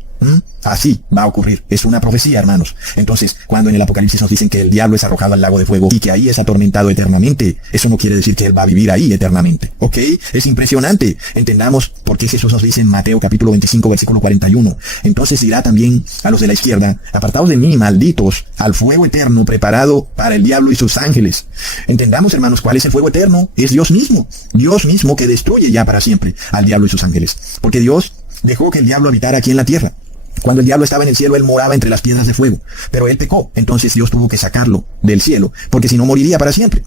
Así va a ocurrir. Es una profecía, hermanos. Entonces, cuando en el Apocalipsis nos dicen que el diablo es arrojado al lago de fuego y que ahí es atormentado eternamente, eso no quiere decir que él va a vivir ahí eternamente. ¿Ok? Es impresionante. Entendamos por qué Jesús nos dice en Mateo capítulo 25, versículo 41. Entonces dirá también a los de la izquierda, apartaos de mí, malditos, al fuego eterno preparado para el diablo y sus ángeles. Entendamos, hermanos, ¿cuál es el fuego eterno? Es Dios mismo. Dios mismo que destruye ya para siempre al diablo y sus ángeles. Porque Dios dejó que el diablo habitara aquí en la tierra. Cuando el diablo estaba en el cielo, él moraba entre las piedras de fuego. Pero él pecó, entonces Dios tuvo que sacarlo del cielo, porque si no moriría para siempre.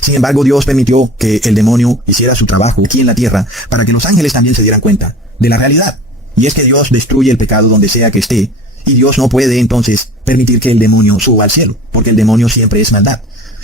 Sin embargo, Dios permitió que el demonio hiciera su trabajo aquí en la tierra, para que los ángeles también se dieran cuenta de la realidad. Y es que Dios destruye el pecado donde sea que esté, y Dios no puede entonces permitir que el demonio suba al cielo, porque el demonio siempre es maldad.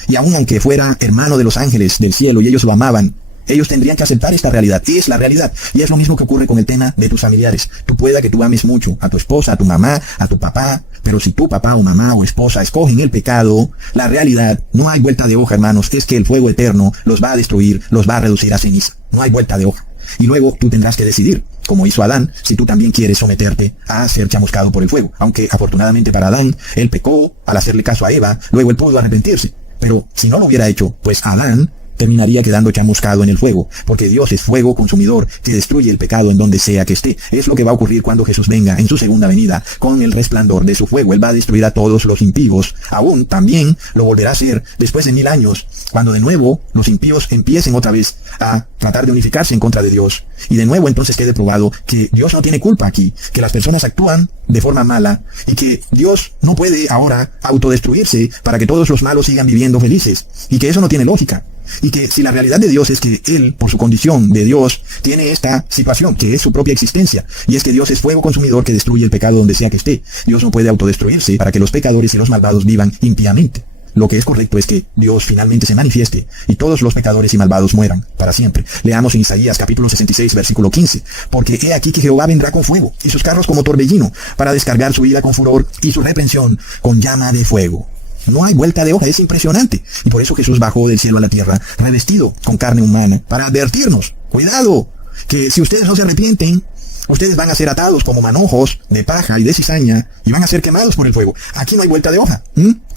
Y aun aunque fuera hermano de los ángeles del cielo y ellos lo amaban, ellos tendrían que aceptar esta realidad. Es la realidad. Y es lo mismo que ocurre con el tema de tus familiares. Tú pueda que tú ames mucho a tu esposa, a tu mamá, a tu papá, pero si tu papá o mamá o esposa escogen el pecado, la realidad, no hay vuelta de hoja, hermanos, es que el fuego eterno los va a destruir, los va a reducir a ceniza. No hay vuelta de hoja. Y luego tú tendrás que decidir, como hizo Adán, si tú también quieres someterte a ser chamuscado por el fuego. Aunque afortunadamente para Adán, él pecó al hacerle caso a Eva, luego él pudo arrepentirse. Pero si no lo hubiera hecho, pues Adán terminaría quedando chamuscado en el fuego, porque Dios es fuego consumidor que destruye el pecado en donde sea que esté. Es lo que va a ocurrir cuando Jesús venga en su segunda venida con el resplandor de su fuego. Él va a destruir a todos los impíos. Aún también lo volverá a hacer después de 1000 años, cuando de nuevo los impíos empiecen otra vez a tratar de unificarse en contra de Dios. Y de nuevo entonces quede probado que Dios no tiene culpa aquí, que las personas actúan de forma mala y que Dios no puede ahora autodestruirse para que todos los malos sigan viviendo felices, y que eso no tiene lógica. Y que si la realidad de Dios es que Él, por su condición de Dios, tiene esta situación, que es su propia existencia, y es que Dios es fuego consumidor que destruye el pecado donde sea que esté. Dios no puede autodestruirse para que los pecadores y los malvados vivan impíamente. Lo que es correcto es que Dios finalmente se manifieste y todos los pecadores y malvados mueran para siempre. Leamos en Isaías capítulo 66, versículo 15. Porque he aquí que Jehová vendrá con fuego, y sus carros como torbellino, para descargar su ira con furor y su reprensión con llama de fuego. No hay vuelta de hoja, es impresionante. Y por eso Jesús bajó del cielo a la tierra, revestido con carne humana, para advertirnos. Cuidado, que si ustedes no se arrepienten, ustedes van a ser atados como manojos de paja y de cizaña y van a ser quemados por el fuego. Aquí no hay vuelta de hoja.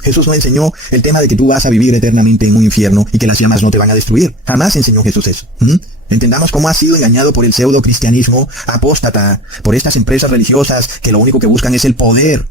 Jesús no enseñó el tema de que tú vas a vivir eternamente en un infierno y que las llamas no te van a destruir. Jamás enseñó Jesús eso. Entendamos cómo ha sido engañado por el pseudo cristianismo apóstata, por estas empresas religiosas que lo único que buscan es el poder.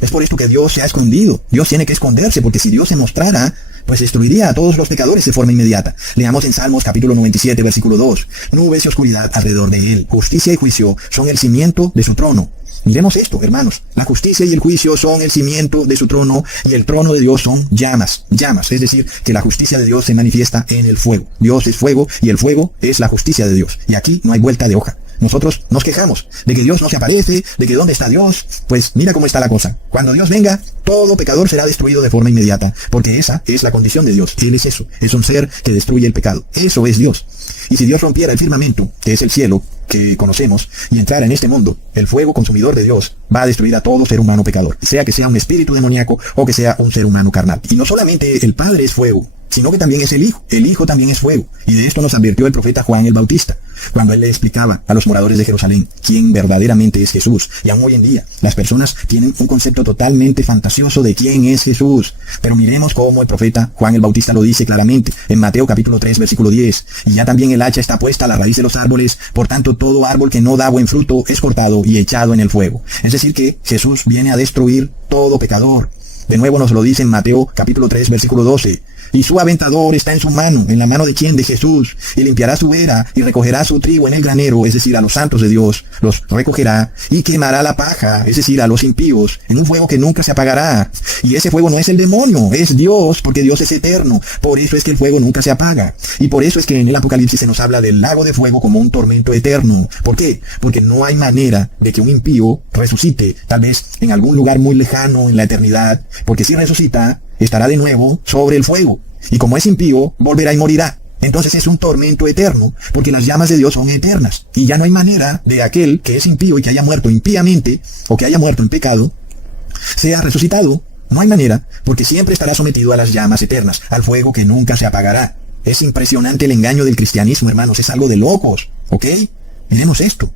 Es por esto que Dios se ha escondido. Dios tiene que esconderse, porque si Dios se mostrara, pues destruiría a todos los pecadores de forma inmediata. Leamos en Salmos capítulo 97, versículo 2. Nubes y oscuridad alrededor de él. Justicia y juicio son el cimiento de su trono. Miremos esto, hermanos. La justicia y el juicio son el cimiento de su trono, y el trono de Dios son llamas. Llamas, es decir, que la justicia de Dios se manifiesta en el fuego. Dios es fuego, y el fuego es la justicia de Dios. Y aquí no hay vuelta de hoja. Nosotros nos quejamos de que Dios no se aparece, de que ¿dónde está Dios? Pues mira cómo está la cosa. Cuando Dios venga, todo pecador será destruido de forma inmediata, porque esa es la condición de Dios. Él es eso, es un ser que destruye el pecado. Eso es Dios. Y si Dios rompiera el firmamento, que es el cielo que conocemos, y entrara en este mundo, el fuego consumidor de Dios va a destruir a todo ser humano pecador, sea que sea un espíritu demoníaco o que sea un ser humano carnal. Y no solamente el Padre es fuego, sino que también es el Hijo. El Hijo también es fuego. Y de esto nos advirtió el profeta Juan el Bautista, cuando él le explicaba a los moradores de Jerusalén quién verdaderamente es Jesús. Y aún hoy en día, las personas tienen un concepto totalmente fantasioso de quién es Jesús. Pero miremos cómo el profeta Juan el Bautista lo dice claramente, en Mateo capítulo 3, versículo 10. Y ya también el hacha está puesta a la raíz de los árboles, por tanto todo árbol que no da buen fruto es cortado y echado en el fuego. Es decir que Jesús viene a destruir todo pecador. De nuevo nos lo dice en Mateo capítulo 3, versículo 12. Y su aventador está en su mano. ¿En la mano de quién? De Jesús. Y limpiará su era y recogerá su trigo en el granero, es decir, a los santos de Dios los recogerá, y quemará la paja, es decir, a los impíos, en un fuego que nunca se apagará. Y ese fuego no es el demonio, es Dios, porque Dios es eterno. Por eso es que el fuego nunca se apaga. Y por eso es que en el Apocalipsis se nos habla del lago de fuego como un tormento eterno. ¿Por qué? Porque no hay manera de que un impío resucite, tal vez en algún lugar muy lejano en la eternidad, porque si resucita, estará de nuevo sobre el fuego. Y como es impío, volverá y morirá. Entonces es un tormento eterno, porque las llamas de Dios son eternas. Y ya no hay manera de aquel que es impío y que haya muerto impíamente, o que haya muerto en pecado, sea resucitado. No hay manera, porque siempre estará sometido a las llamas eternas, al fuego que nunca se apagará. Es impresionante el engaño del cristianismo, hermanos, es algo de locos, ¿ok? Miremos esto.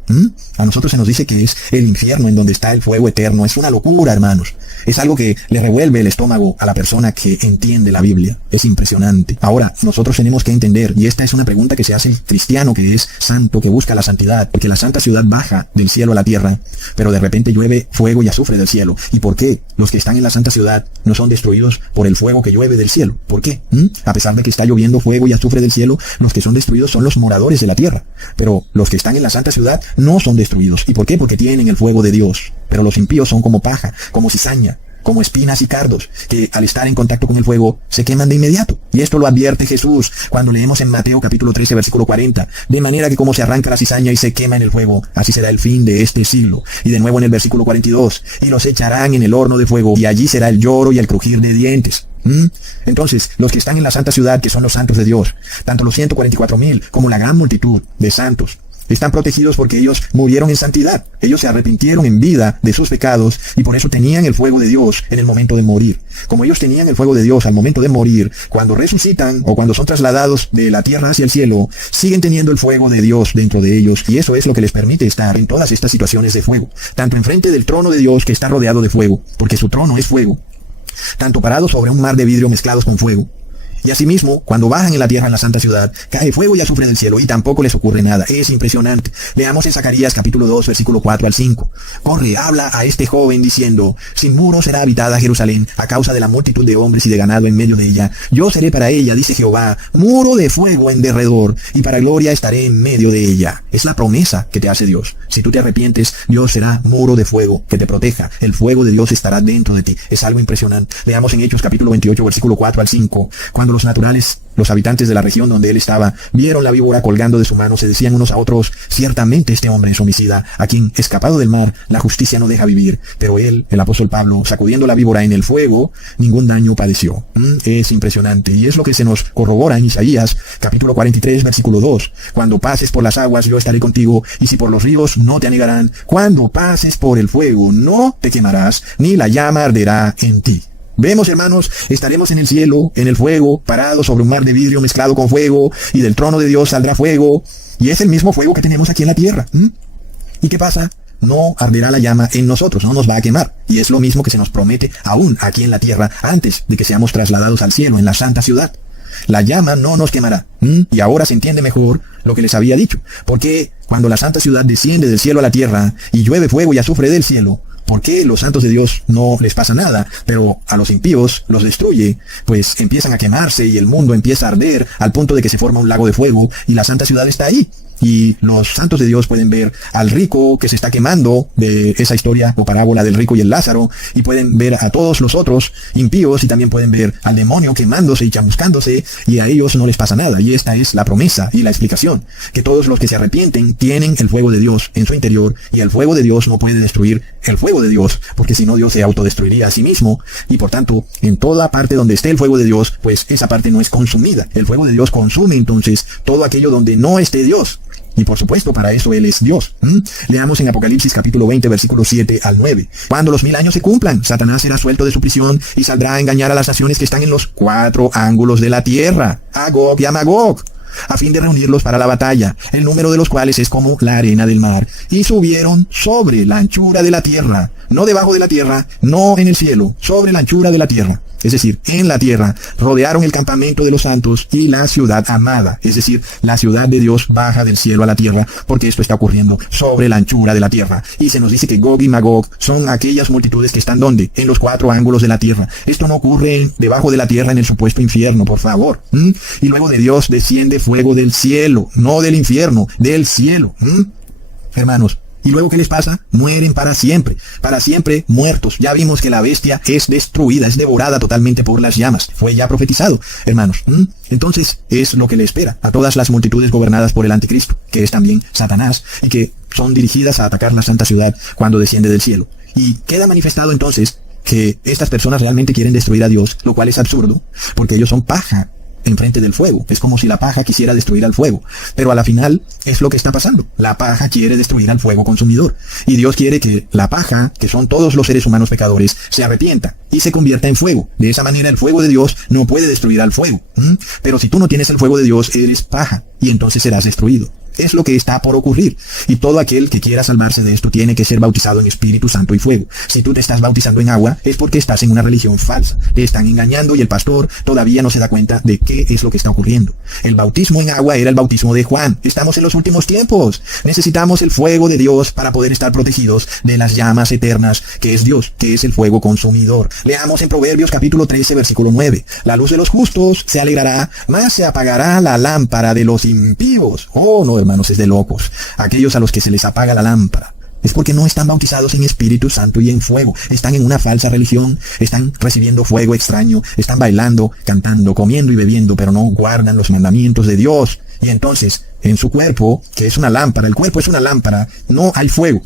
A nosotros se nos dice que es el infierno en donde está el fuego eterno. Es una locura, hermanos. Es algo que le revuelve el estómago a la persona que entiende la Biblia. Es impresionante. Ahora, nosotros tenemos que entender, y esta es una pregunta que se hace el cristiano que es santo, que busca la santidad, porque la santa ciudad baja del cielo a la tierra, pero de repente llueve fuego y azufre del cielo. ¿Y por qué los que están en la santa ciudad no son destruidos por el fuego que llueve del cielo? ¿Por qué? A pesar de que está lloviendo fuego y azufre del cielo, los que son destruidos son los moradores de la tierra. Pero los que están en la santa ciudad no son destruidos. ¿Y por qué? Porque tienen el fuego de Dios. Pero los impíos son como paja, como cizaña, como espinas y cardos, que al estar en contacto con el fuego se queman de inmediato. Y esto lo advierte Jesús cuando leemos en Mateo capítulo 13, versículo 40. De manera que como se arranca la cizaña y se quema en el fuego, así será el fin de este siglo. Y de nuevo en el versículo 42. Y los echarán en el horno de fuego, y allí será el lloro y el crujir de dientes. Entonces, los que están en la santa ciudad, que son los santos de Dios, tanto los 144,000 como la gran multitud de santos, están protegidos porque ellos murieron en santidad. Ellos se arrepintieron en vida de sus pecados y por eso tenían el fuego de Dios en el momento de morir. Como ellos tenían el fuego de Dios al momento de morir, cuando resucitan o cuando son trasladados de la tierra hacia el cielo, siguen teniendo el fuego de Dios dentro de ellos, y eso es lo que les permite estar en todas estas situaciones de fuego, tanto enfrente del trono de Dios, que está rodeado de fuego, porque su trono es fuego, tanto parados sobre un mar de vidrio mezclados con fuego. Y asimismo, cuando bajan en la tierra en la santa ciudad, cae fuego y azufre del cielo y tampoco les ocurre nada. Es impresionante. Leamos en Zacarías capítulo 2, versículo 4 al 5. Corre, habla a este joven diciendo, sin muro será habitada Jerusalén a causa de la multitud de hombres y de ganado en medio de ella. Yo seré para ella, dice Jehová, muro de fuego en derredor, y para gloria estaré en medio de ella. Es la promesa que te hace Dios. Si tú te arrepientes, Dios será muro de fuego que te proteja. El fuego de Dios estará dentro de ti. Es algo impresionante. Leamos en Hechos capítulo 28, versículo 4 al 5. Cuando Cuando los naturales, los habitantes de la región donde él estaba, vieron la víbora colgando de su mano, se decían unos a otros: ciertamente este hombre es homicida, a quien, escapado del mar, la justicia no deja vivir. Pero él, el apóstol Pablo, sacudiendo la víbora en el fuego, ningún daño padeció. Es impresionante, y es lo que se nos corrobora en Isaías, capítulo 43, versículo 2. Cuando pases por las aguas, yo estaré contigo, y si por los ríos, no te anegarán. Cuando pases por el fuego, no te quemarás, ni la llama arderá en ti. Vemos, hermanos, estaremos en el cielo, en el fuego, parados sobre un mar de vidrio mezclado con fuego, y del trono de Dios saldrá fuego, y es el mismo fuego que tenemos aquí en la tierra. ¿Y qué pasa? No arderá la llama en nosotros, no nos va a quemar. Y es lo mismo que se nos promete aún aquí en la tierra, antes de que seamos trasladados al cielo, en la santa ciudad. La llama no nos quemará. Y ahora se entiende mejor lo que les había dicho. Porque cuando la santa ciudad desciende del cielo a la tierra, y llueve fuego y azufre del cielo, ¿por qué los santos de Dios no les pasa nada, pero a los impíos los destruye? Pues empiezan a quemarse y el mundo empieza a arder al punto de que se forma un lago de fuego y la santa ciudad está ahí. Y los santos de Dios pueden ver al rico que se está quemando, de esa historia o parábola del rico y el Lázaro, y pueden ver a todos los otros impíos, y también pueden ver al demonio quemándose y chamuscándose, y a ellos no les pasa nada. Y esta es la promesa y la explicación, que todos los que se arrepienten tienen el fuego de Dios en su interior, y el fuego de Dios no puede destruir el fuego de Dios, porque si no Dios se autodestruiría a sí mismo, y por tanto, en toda parte donde esté el fuego de Dios, pues esa parte no es consumida. El fuego de Dios consume entonces todo aquello donde no esté Dios. Y por supuesto, para eso Él es Dios. Leamos en Apocalipsis capítulo 20, versículos 7 al 9. Cuando los 1000 años se cumplan, Satanás será suelto de su prisión y saldrá a engañar a las naciones que están en los 4 ángulos de la tierra, a Gog y a Magog, a fin de reunirlos para la batalla, el número de los cuales es como la arena del mar. Y subieron sobre la anchura de la tierra, no debajo de la tierra, no en el cielo, sobre la anchura de la tierra. Es decir, en la tierra, rodearon el campamento de los santos y la ciudad amada. Es decir, la ciudad de Dios baja del cielo a la tierra, porque esto está ocurriendo sobre la anchura de la tierra. Y se nos dice que Gog y Magog son aquellas multitudes que están ¿dónde? En los 4 ángulos de la tierra. Esto no ocurre debajo de la tierra en el supuesto infierno, por favor. Y luego de Dios desciende fuego del cielo, no del infierno, del cielo. Hermanos, ¿y luego qué les pasa? Mueren para siempre muertos. Ya vimos que la bestia es destruida, es devorada totalmente por las llamas. Fue ya profetizado, hermanos. Entonces, es lo que le espera a todas las multitudes gobernadas por el anticristo, que es también Satanás, y que son dirigidas a atacar la santa ciudad cuando desciende del cielo. Y queda manifestado entonces que estas personas realmente quieren destruir a Dios, lo cual es absurdo, porque ellos son paja enfrente del fuego. Es como si la paja quisiera destruir al fuego. Pero a la final es lo que está pasando. La paja quiere destruir al fuego consumidor. Y Dios quiere que la paja, que son todos los seres humanos pecadores, se arrepienta y se convierta en fuego. De esa manera el fuego de Dios no puede destruir al fuego. Pero si tú no tienes el fuego de Dios, eres paja y entonces serás destruido. Es lo que está por ocurrir. Y todo aquel que quiera salvarse de esto tiene que ser bautizado en Espíritu Santo y fuego. Si tú te estás bautizando en agua, es porque estás en una religión falsa. Te están engañando y el pastor todavía no se da cuenta de qué es lo que está ocurriendo. El bautismo en agua era el bautismo de Juan. Estamos en los últimos tiempos. Necesitamos el fuego de Dios para poder estar protegidos de las llamas eternas, que es Dios, que es el fuego consumidor. Leamos en Proverbios capítulo 13, versículo 9. La luz de los justos se alegrará, mas se apagará la lámpara de los impíos. Oh, no, hermanos, es de locos. Aquellos a los que se les apaga la lámpara es porque no están bautizados en Espíritu Santo y en fuego. Están en una falsa religión, están recibiendo fuego extraño, están bailando, cantando, comiendo y bebiendo, pero no guardan los mandamientos de Dios. Y entonces, en su cuerpo, que es una lámpara, el cuerpo es una lámpara, no hay fuego.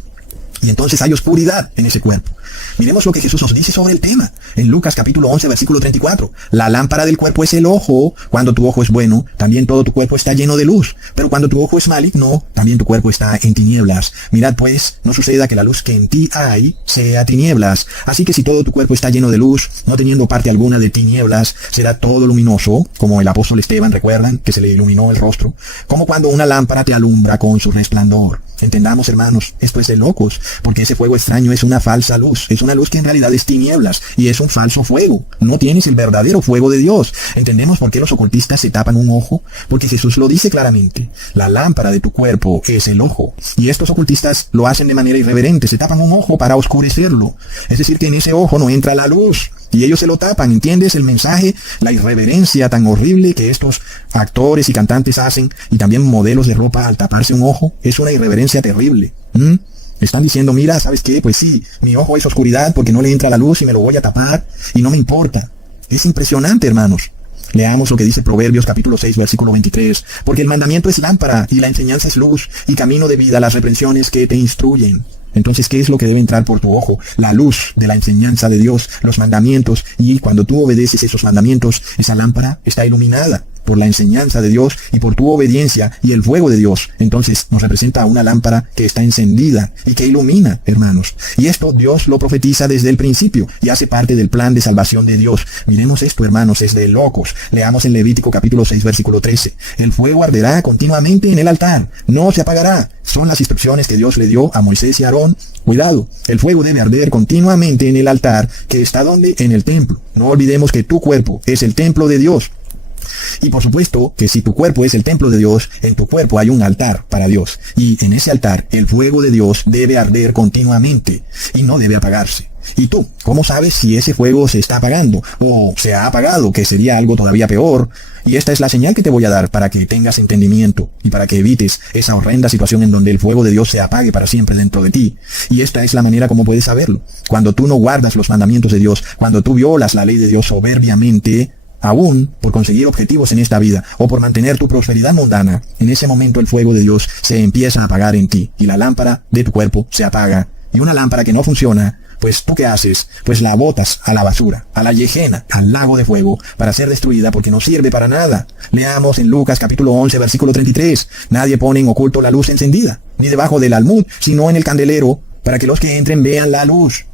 Y entonces hay oscuridad en ese cuerpo. Miremos lo que Jesús nos dice sobre el tema. En Lucas capítulo 11, versículo 34. La lámpara del cuerpo es el ojo. Cuando tu ojo es bueno, también todo tu cuerpo está lleno de luz. Pero cuando tu ojo es maligno, también tu cuerpo está en tinieblas. Mirad pues, no suceda que la luz que en ti hay sea tinieblas. Así que si todo tu cuerpo está lleno de luz, no teniendo parte alguna de tinieblas, será todo luminoso, como el apóstol Esteban, recuerdan, que se le iluminó el rostro, como cuando una lámpara te alumbra con su resplandor. Entendamos, hermanos, esto es de locos, porque ese fuego extraño es una falsa luz, es una luz que en realidad es tinieblas, y es un falso fuego. No tienes el verdadero fuego de Dios. ¿Entendemos por qué los ocultistas se tapan un ojo? Porque Jesús lo dice claramente. La lámpara de tu cuerpo es el ojo. Y estos ocultistas lo hacen de manera irreverente, se tapan un ojo para oscurecerlo. Es decir, que en ese ojo no entra la luz. Y ellos se lo tapan, ¿entiendes el mensaje? La irreverencia tan horrible que estos actores y cantantes hacen, y también modelos de ropa al taparse un ojo, es una irreverencia terrible. Están diciendo, mira, ¿sabes qué? Pues sí, mi ojo es oscuridad porque no le entra la luz y me lo voy a tapar y no me importa. Es impresionante, hermanos. Leamos lo que dice Proverbios capítulo 6, versículo 23. Porque el mandamiento es lámpara y la enseñanza es luz y camino de vida, las reprensiones que te instruyen. Entonces, ¿qué es lo que debe entrar por tu ojo? La luz de la enseñanza de Dios, los mandamientos. Y cuando tú obedeces esos mandamientos, esa lámpara está iluminada por la enseñanza de Dios y por tu obediencia y el fuego de Dios. Entonces nos representa una lámpara que está encendida y que ilumina, hermanos. Y esto Dios lo profetiza desde el principio y hace parte del plan de salvación de Dios. Miremos esto, hermanos, es de locos. Leamos en Levítico capítulo 6, versículo 13. El fuego arderá continuamente en el altar, no se apagará. Son las instrucciones que Dios le dio a Moisés y a Aarón. Cuidado, el fuego debe arder continuamente en el altar, que está donde, en el templo. No olvidemos que tu cuerpo es el templo de Dios. Y por supuesto que si tu cuerpo es el templo de Dios, en tu cuerpo hay un altar para Dios. Y en ese altar el fuego de Dios debe arder continuamente y no debe apagarse. ¿Y tú, cómo sabes si ese fuego se está apagando o se ha apagado, que sería algo todavía peor? Y esta es la señal que te voy a dar para que tengas entendimiento y para que evites esa horrenda situación en donde el fuego de Dios se apague para siempre dentro de ti. Y esta es la manera como puedes saberlo. Cuando tú no guardas los mandamientos de Dios, cuando tú violas la ley de Dios soberbiamente, aún por conseguir objetivos en esta vida o por mantener tu prosperidad mundana, en ese momento el fuego de Dios se empieza a apagar en ti y la lámpara de tu cuerpo se apaga. Y una lámpara que no funciona, pues ¿tú qué haces? Pues la botas a la basura, a la Gehenna, al lago de fuego, para ser destruida porque no sirve para nada. Leamos en Lucas capítulo 11, versículo 33. Nadie pone en oculto la luz encendida, ni debajo del almud, sino en el candelero, para que los que entren vean la luz.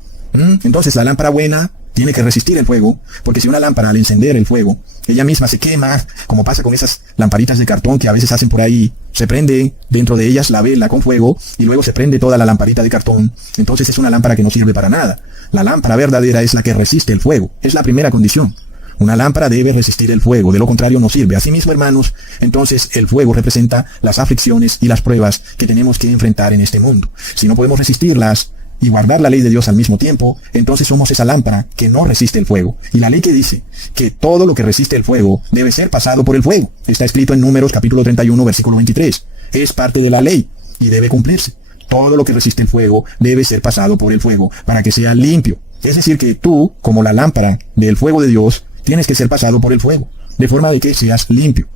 Entonces la lámpara buena tiene que resistir el fuego, porque si una lámpara al encender el fuego, ella misma se quema, como pasa con esas lamparitas de cartón que a veces hacen por ahí, se prende dentro de ellas la vela con fuego y luego se prende toda la lamparita de cartón, entonces es una lámpara que no sirve para nada. La lámpara verdadera es la que resiste el fuego, es la primera condición. Una lámpara debe resistir el fuego, de lo contrario no sirve. Asimismo, hermanos, entonces el fuego representa las aflicciones y las pruebas que tenemos que enfrentar en este mundo. Si no podemos resistirlas y guardar la ley de Dios al mismo tiempo, entonces somos esa lámpara que no resiste el fuego. Y la ley que dice que todo lo que resiste el fuego debe ser pasado por el fuego. Está escrito en Números capítulo 31, versículo 23. Es parte de la ley y debe cumplirse. Todo lo que resiste el fuego debe ser pasado por el fuego para que sea limpio. Es decir, que tú, como la lámpara del fuego de Dios, tienes que ser pasado por el fuego, de forma de que seas limpio.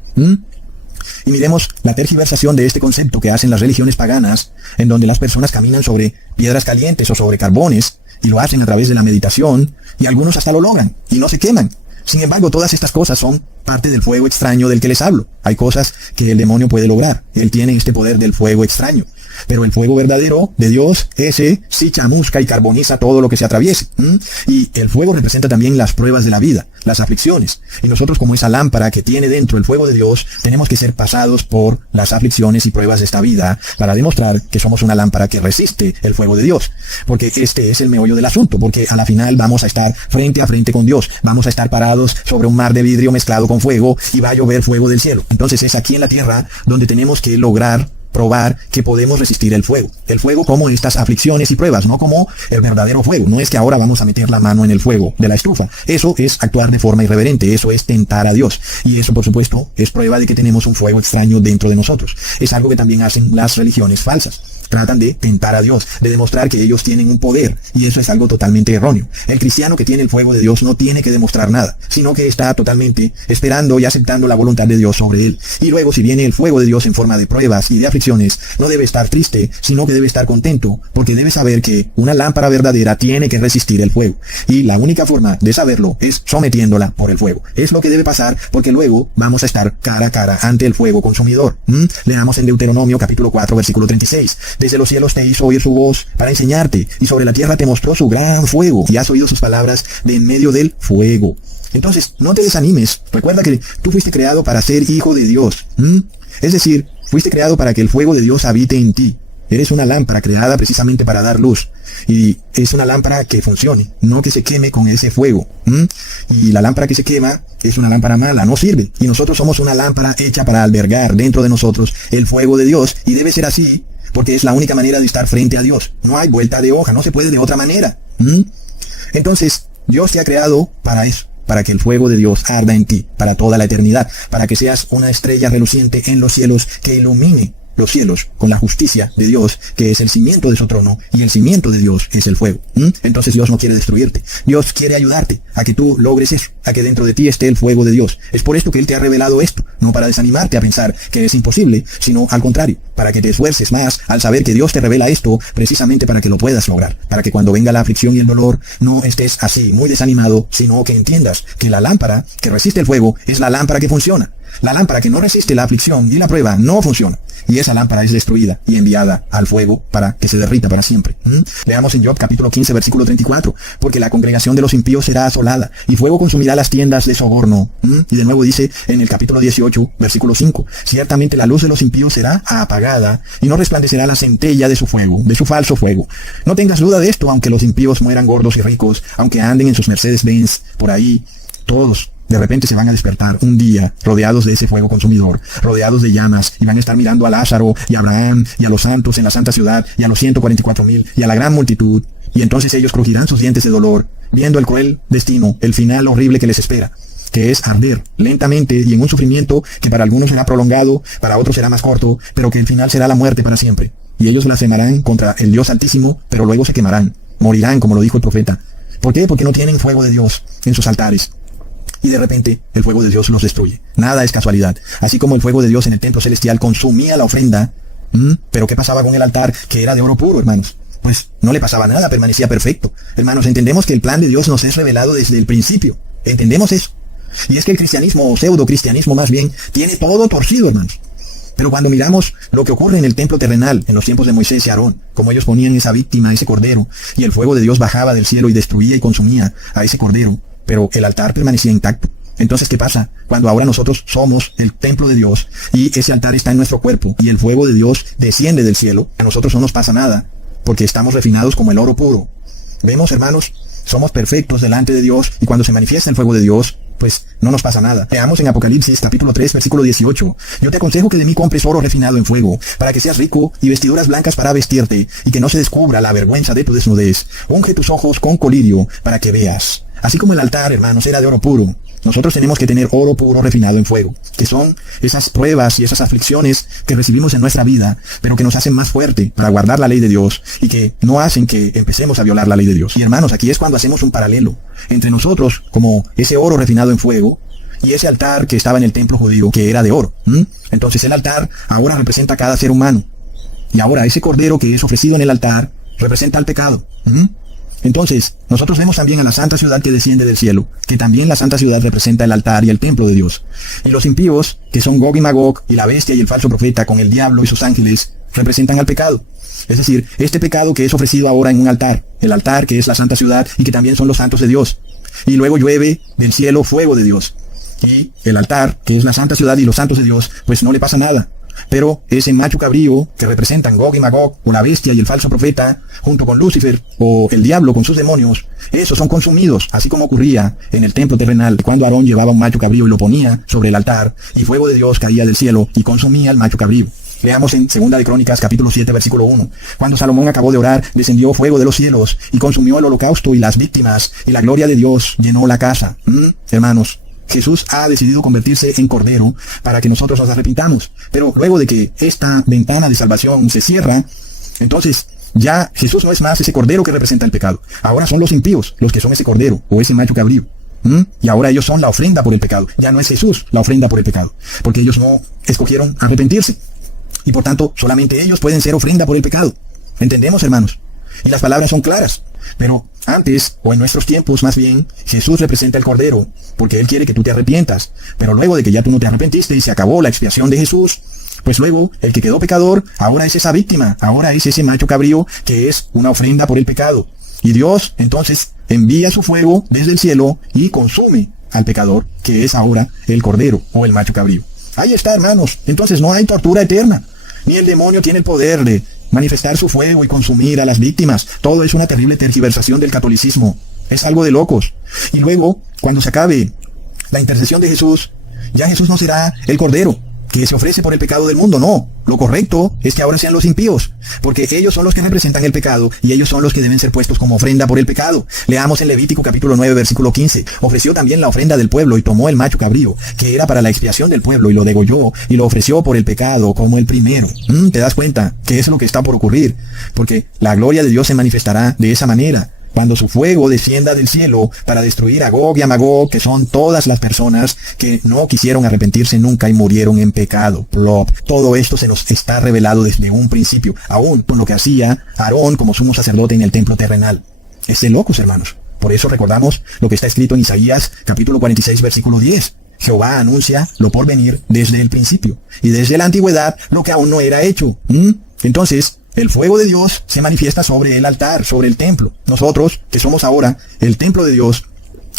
Y miremos la tergiversación de este concepto que hacen las religiones paganas, en donde las personas caminan sobre piedras calientes o sobre carbones, y lo hacen a través de la meditación, y algunos hasta lo logran, y no se queman. Sin embargo, todas estas cosas son parte del fuego extraño del que les hablo. Hay cosas que el demonio puede lograr. Él tiene este poder del fuego extraño. Pero el fuego verdadero de Dios, ese sí chamusca y carboniza todo lo que se atraviese. Y el fuego representa también las pruebas de la vida, las aflicciones. Y nosotros, como esa lámpara que tiene dentro el fuego de Dios, tenemos que ser pasados por las aflicciones y pruebas de esta vida para demostrar que somos una lámpara que resiste el fuego de Dios. Porque este es el meollo del asunto, porque a la final vamos a estar frente a frente con Dios. Vamos a estar parados sobre un mar de vidrio mezclado con fuego y va a llover fuego del cielo. Entonces es aquí en la tierra donde tenemos que lograr probar que podemos resistir el fuego. El fuego como estas aflicciones y pruebas, no como el verdadero fuego. No es que ahora vamos a meter la mano en el fuego de la estufa. Eso es actuar de forma irreverente. Eso es tentar a Dios. Y eso, por supuesto, es prueba de que tenemos un fuego extraño dentro de nosotros. Es algo que también hacen las religiones falsas. Tratan de tentar a Dios, de demostrar que ellos tienen un poder, y eso es algo totalmente erróneo. El cristiano que tiene el fuego de Dios no tiene que demostrar nada, sino que está totalmente esperando y aceptando la voluntad de Dios sobre él. Y luego, si viene el fuego de Dios en forma de pruebas y de aflicciones, no debe estar triste, sino que debe estar contento, porque debe saber que una lámpara verdadera tiene que resistir el fuego. Y la única forma de saberlo es sometiéndola por el fuego. Es lo que debe pasar, porque luego vamos a estar cara a cara ante el fuego consumidor. Leamos en Deuteronomio capítulo 4, versículo 36. Desde los cielos te hizo oír su voz para enseñarte, y sobre la tierra te mostró su gran fuego, y has oído sus palabras de en medio del fuego. Entonces, no te desanimes. Recuerda que tú fuiste creado para ser hijo de Dios. Es decir, fuiste creado para que el fuego de Dios habite en ti. Eres una lámpara creada precisamente para dar luz. Y es una lámpara que funcione, no que se queme con ese fuego. Y la lámpara que se quema es una lámpara mala, no sirve. Y nosotros somos una lámpara hecha para albergar dentro de nosotros el fuego de Dios. Y debe ser así, porque es la única manera de estar frente a Dios. No hay vuelta de hoja, no se puede de otra manera. Entonces, Dios te ha creado para eso, para que el fuego de Dios arda en ti, para toda la eternidad, para que seas una estrella reluciente en los cielos que ilumine los cielos con la justicia de Dios, que es el cimiento de su trono, y el cimiento de Dios es el fuego. Entonces Dios no quiere destruirte. Dios quiere ayudarte a que tú logres eso, a que dentro de ti esté el fuego de Dios. Es por esto que Él te ha revelado esto, no para desanimarte a pensar que es imposible, sino al contrario, para que te esfuerces más al saber que Dios te revela esto precisamente para que lo puedas lograr, para que cuando venga la aflicción y el dolor no estés así, muy desanimado, sino que entiendas que la lámpara que resiste el fuego es la lámpara que funciona. La lámpara que no resiste la aflicción y la prueba no funciona. Y esa lámpara es destruida y enviada al fuego para que se derrita para siempre. Leamos en Job capítulo 15, versículo 34. Porque la congregación de los impíos será asolada, y fuego consumirá las tiendas de soborno. Y de nuevo dice en el capítulo 18, versículo 5. Ciertamente la luz de los impíos será apagada, y no resplandecerá la centella de su fuego, de su falso fuego. No tengas duda de esto, aunque los impíos mueran gordos y ricos, aunque anden en sus Mercedes-Benz por ahí, todos de repente se van a despertar un día rodeados de ese fuego consumidor, rodeados de llamas, y van a estar mirando a Lázaro y a Abraham y a los santos en la santa ciudad y a los 144,000 y a la gran multitud, y entonces ellos crujirán sus dientes de dolor, viendo el cruel destino, el final horrible que les espera, que es arder lentamente y en un sufrimiento que para algunos será prolongado, para otros será más corto, pero que el final será la muerte para siempre. Y ellos blasfemarán contra el Dios Altísimo, pero luego se quemarán, morirán, como lo dijo el profeta. ¿Por qué? Porque no tienen fuego de Dios en sus altares. Y de repente el fuego de Dios los destruye. Nada es casualidad. Así como el fuego de Dios en el templo celestial consumía la ofrenda, pero ¿qué pasaba con el altar que era de oro puro, hermanos? Pues no le pasaba nada, permanecía perfecto. Hermanos, entendemos que el plan de Dios nos es revelado desde el principio. Entendemos eso. Y es que el cristianismo, o pseudo-cristianismo más bien, tiene todo torcido, hermanos. Pero cuando miramos lo que ocurre en el templo terrenal, en los tiempos de Moisés y Aarón, como ellos ponían esa víctima, ese cordero, y el fuego de Dios bajaba del cielo y destruía y consumía a ese cordero, pero el altar permanecía intacto. Entonces, ¿qué pasa? Cuando ahora nosotros somos el templo de Dios y ese altar está en nuestro cuerpo y el fuego de Dios desciende del cielo, a nosotros no nos pasa nada, porque estamos refinados como el oro puro. Vemos, hermanos, somos perfectos delante de Dios, y cuando se manifiesta el fuego de Dios, pues no nos pasa nada. Leamos en Apocalipsis capítulo 3, versículo 18. Yo te aconsejo que de mí compres oro refinado en fuego, para que seas rico, y vestiduras blancas para vestirte, y que no se descubra la vergüenza de tu desnudez. Unge tus ojos con colirio, para que veas. Así como el altar, hermanos, era de oro puro, nosotros tenemos que tener oro puro refinado en fuego, que son esas pruebas y esas aflicciones que recibimos en nuestra vida, pero que nos hacen más fuerte para guardar la ley de Dios, y que no hacen que empecemos a violar la ley de Dios. Y hermanos, aquí es cuando hacemos un paralelo entre nosotros, como ese oro refinado en fuego, y ese altar que estaba en el templo judío, que era de oro. Entonces el altar ahora representa a cada ser humano, y ahora ese cordero que es ofrecido en el altar representa al pecado. Entonces, nosotros vemos también a la santa ciudad que desciende del cielo, que también la santa ciudad representa el altar y el templo de Dios. Y los impíos, que son Gog y Magog, y la bestia y el falso profeta con el diablo y sus ángeles, representan al pecado. Es decir, este pecado que es ofrecido ahora en un altar, el altar que es la santa ciudad y que también son los santos de Dios. Y luego llueve del cielo fuego de Dios. Y el altar, que es la santa ciudad y los santos de Dios, pues no le pasa nada. Pero ese macho cabrío que representan Gog y Magog, o la bestia y el falso profeta, junto con Lucifer, o el diablo con sus demonios, esos son consumidos, así como ocurría en el templo terrenal, cuando Aarón llevaba un macho cabrío y lo ponía sobre el altar, y fuego de Dios caía del cielo y consumía al macho cabrío. Leamos en 2 de Crónicas capítulo 7, versículo 1. Cuando Salomón acabó de orar, descendió fuego de los cielos, y consumió el holocausto y las víctimas, y la gloria de Dios llenó la casa. Hermanos, Jesús ha decidido convertirse en cordero para que nosotros nos arrepintamos. Pero luego de que esta ventana de salvación se cierra, entonces ya Jesús no es más ese cordero que representa el pecado. Ahora son los impíos los que son ese cordero o ese macho cabrío. Y ahora ellos son la ofrenda por el pecado. Ya no es Jesús la ofrenda por el pecado, porque ellos no escogieron arrepentirse. Y por tanto, solamente ellos pueden ser ofrenda por el pecado. ¿Entendemos, hermanos? Y las palabras son claras. Pero antes, o en nuestros tiempos más bien, Jesús representa el Cordero, porque Él quiere que tú te arrepientas. Pero luego de que ya tú no te arrepentiste y se acabó la expiación de Jesús, pues luego el que quedó pecador ahora es esa víctima, ahora es ese macho cabrío que es una ofrenda por el pecado. Y Dios entonces envía su fuego desde el cielo y consume al pecador, que es ahora el Cordero o el macho cabrío. Ahí está, hermanos. Entonces no hay tortura eterna, ni el demonio tiene el poder de manifestar su fuego y consumir a las víctimas. Todo es una terrible tergiversación del catolicismo. Es algo de locos. Y luego, cuando se acabe la intercesión de Jesús, ya Jesús no será el Cordero que se ofrece por el pecado del mundo. No, lo correcto es que ahora sean los impíos, porque ellos son los que representan el pecado y ellos son los que deben ser puestos como ofrenda por el pecado. Leamos en Levítico capítulo 9 versículo 15. Ofreció también la ofrenda del pueblo y tomó el macho cabrío, que era para la expiación del pueblo, y lo degolló y lo ofreció por el pecado como el primero. ¿Te das cuenta que es lo que está por ocurrir? Porque la gloria de Dios se manifestará de esa manera, cuando su fuego descienda del cielo para destruir a Gog y a Magog, que son todas las personas que no quisieron arrepentirse nunca y murieron en pecado. Plop. Todo esto se nos está revelado desde un principio, aún con lo que hacía Aarón como sumo sacerdote en el templo terrenal. Es de locos, hermanos. Por eso recordamos lo que está escrito en Isaías capítulo 46 versículo 10. Jehová anuncia lo por venir desde el principio, y desde la antigüedad lo que aún no era hecho. Entonces, el fuego de Dios se manifiesta sobre el altar, sobre el templo. Nosotros, que somos ahora el templo de Dios,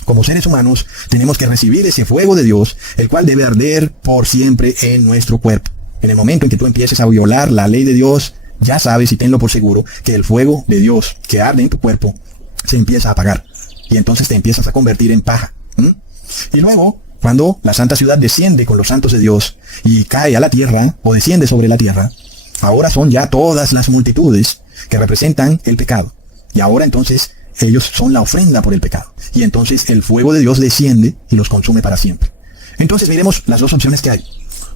como seres humanos, tenemos que recibir ese fuego de Dios, el cual debe arder por siempre en nuestro cuerpo. En el momento en que tú empieces a violar la ley de Dios, ya sabes y tenlo por seguro que el fuego de Dios que arde en tu cuerpo se empieza a apagar. Y entonces te empiezas a convertir en paja. Y luego, cuando la santa ciudad desciende con los santos de Dios y cae a la tierra, o desciende sobre la tierra, ahora son ya todas las multitudes que representan el pecado. Y ahora entonces ellos son la ofrenda por el pecado. Y entonces el fuego de Dios desciende y los consume para siempre. Entonces miremos las dos opciones que hay.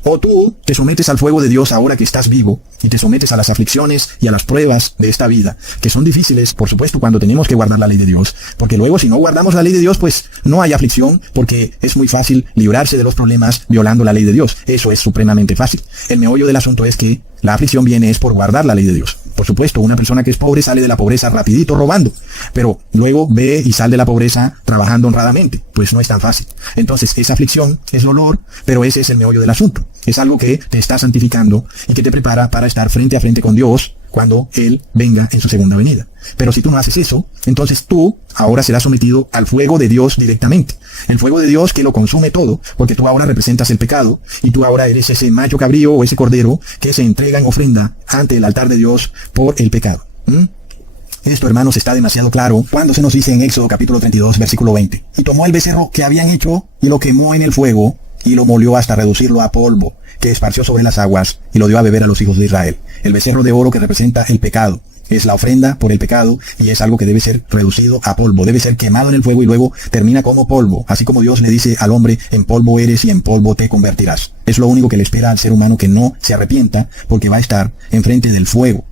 O tú te sometes al fuego de Dios ahora que estás vivo y te sometes a las aflicciones y a las pruebas de esta vida, que son difíciles, por supuesto, cuando tenemos que guardar la ley de Dios. Porque luego si no guardamos la ley de Dios, pues no hay aflicción, porque es muy fácil librarse de los problemas violando la ley de Dios. Eso es supremamente fácil. El meollo del asunto es que la aflicción viene es por guardar la ley de Dios. Por supuesto, una persona que es pobre sale de la pobreza rapidito robando, pero luego ve y sale de la pobreza trabajando honradamente. Pues no es tan fácil. Entonces, esa aflicción es dolor, pero ese es el meollo del asunto. Es algo que te está santificando y que te prepara para estar frente a frente con Dios cuando Él venga en su segunda venida. Pero si tú no haces eso, entonces tú ahora serás sometido al fuego de Dios directamente. El fuego de Dios que lo consume todo, porque tú ahora representas el pecado, y tú ahora eres ese macho cabrío o ese cordero que se entrega en ofrenda ante el altar de Dios por el pecado. Esto, hermanos, está demasiado claro cuando se nos dice en Éxodo capítulo 32, versículo 20. Y tomó el becerro que habían hecho y lo quemó en el fuego, y lo molió hasta reducirlo a polvo, que esparció sobre las aguas, y lo dio a beber a los hijos de Israel. El becerro de oro que representa el pecado es la ofrenda por el pecado, y es algo que debe ser reducido a polvo, debe ser quemado en el fuego y luego termina como polvo, así como Dios le dice al hombre: en polvo eres y en polvo te convertirás. Es lo único que le espera al ser humano que no se arrepienta, porque va a estar enfrente del fuego.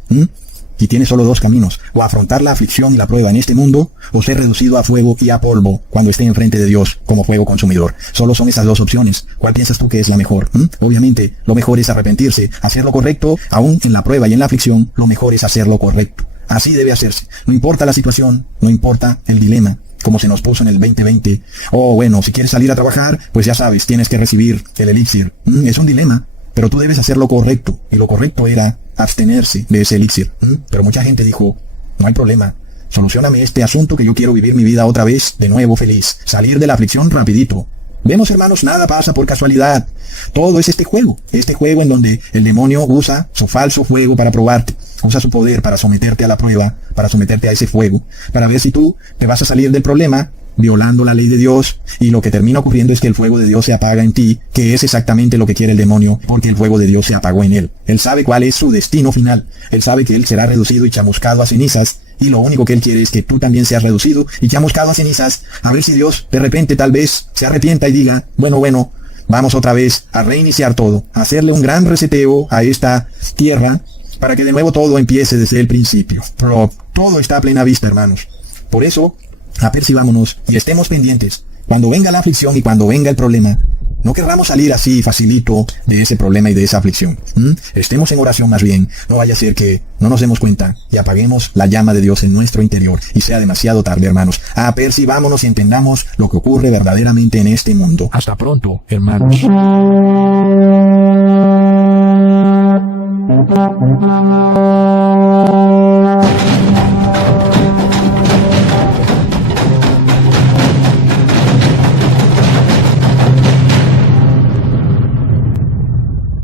Y tiene solo dos caminos: o afrontar la aflicción y la prueba en este mundo, o ser reducido a fuego y a polvo cuando esté enfrente de Dios como fuego consumidor. Solo son esas dos opciones. ¿Cuál piensas tú que es la mejor? Obviamente, lo mejor es arrepentirse, hacer lo correcto, aún en la prueba y en la aflicción, lo mejor es hacer lo correcto. Así debe hacerse. No importa la situación, no importa el dilema, como se nos puso en el 2020. Bueno, si quieres salir a trabajar, pues ya sabes, tienes que recibir el elixir. Es un dilema, pero tú debes hacer lo correcto, y lo correcto era abstenerse de ese elixir. Pero mucha gente dijo: no hay problema, solucioname este asunto que yo quiero vivir mi vida otra vez de nuevo feliz, salir de la aflicción rapidito. Vemos, hermanos, nada pasa por casualidad. Todo es este juego en donde el demonio usa su falso fuego para probarte, usa su poder para someterte a la prueba, para someterte a ese fuego, para ver si tú te vas a salir del problema violando la ley de Dios, y lo que termina ocurriendo es que el fuego de Dios se apaga en ti, que es exactamente lo que quiere el demonio, porque el fuego de Dios se apagó en él. Él sabe cuál es su destino final. Él sabe que él será reducido y chamuscado a cenizas, y lo único que él quiere es que tú también seas reducido y chamuscado a cenizas, a ver si Dios de repente tal vez se arrepienta y diga: bueno, vamos otra vez a reiniciar todo, a hacerle un gran reseteo a esta tierra, para que de nuevo todo empiece desde el principio. Pero todo está a plena vista, hermanos. Por eso, apercibámonos y estemos pendientes. Cuando venga la aflicción y cuando venga el problema, no querramos salir así facilito de ese problema y de esa aflicción. Estemos en oración más bien. No vaya a ser que no nos demos cuenta y apaguemos la llama de Dios en nuestro interior y sea demasiado tarde, hermanos. Apercibámonos y entendamos lo que ocurre verdaderamente en este mundo. Hasta pronto, hermanos.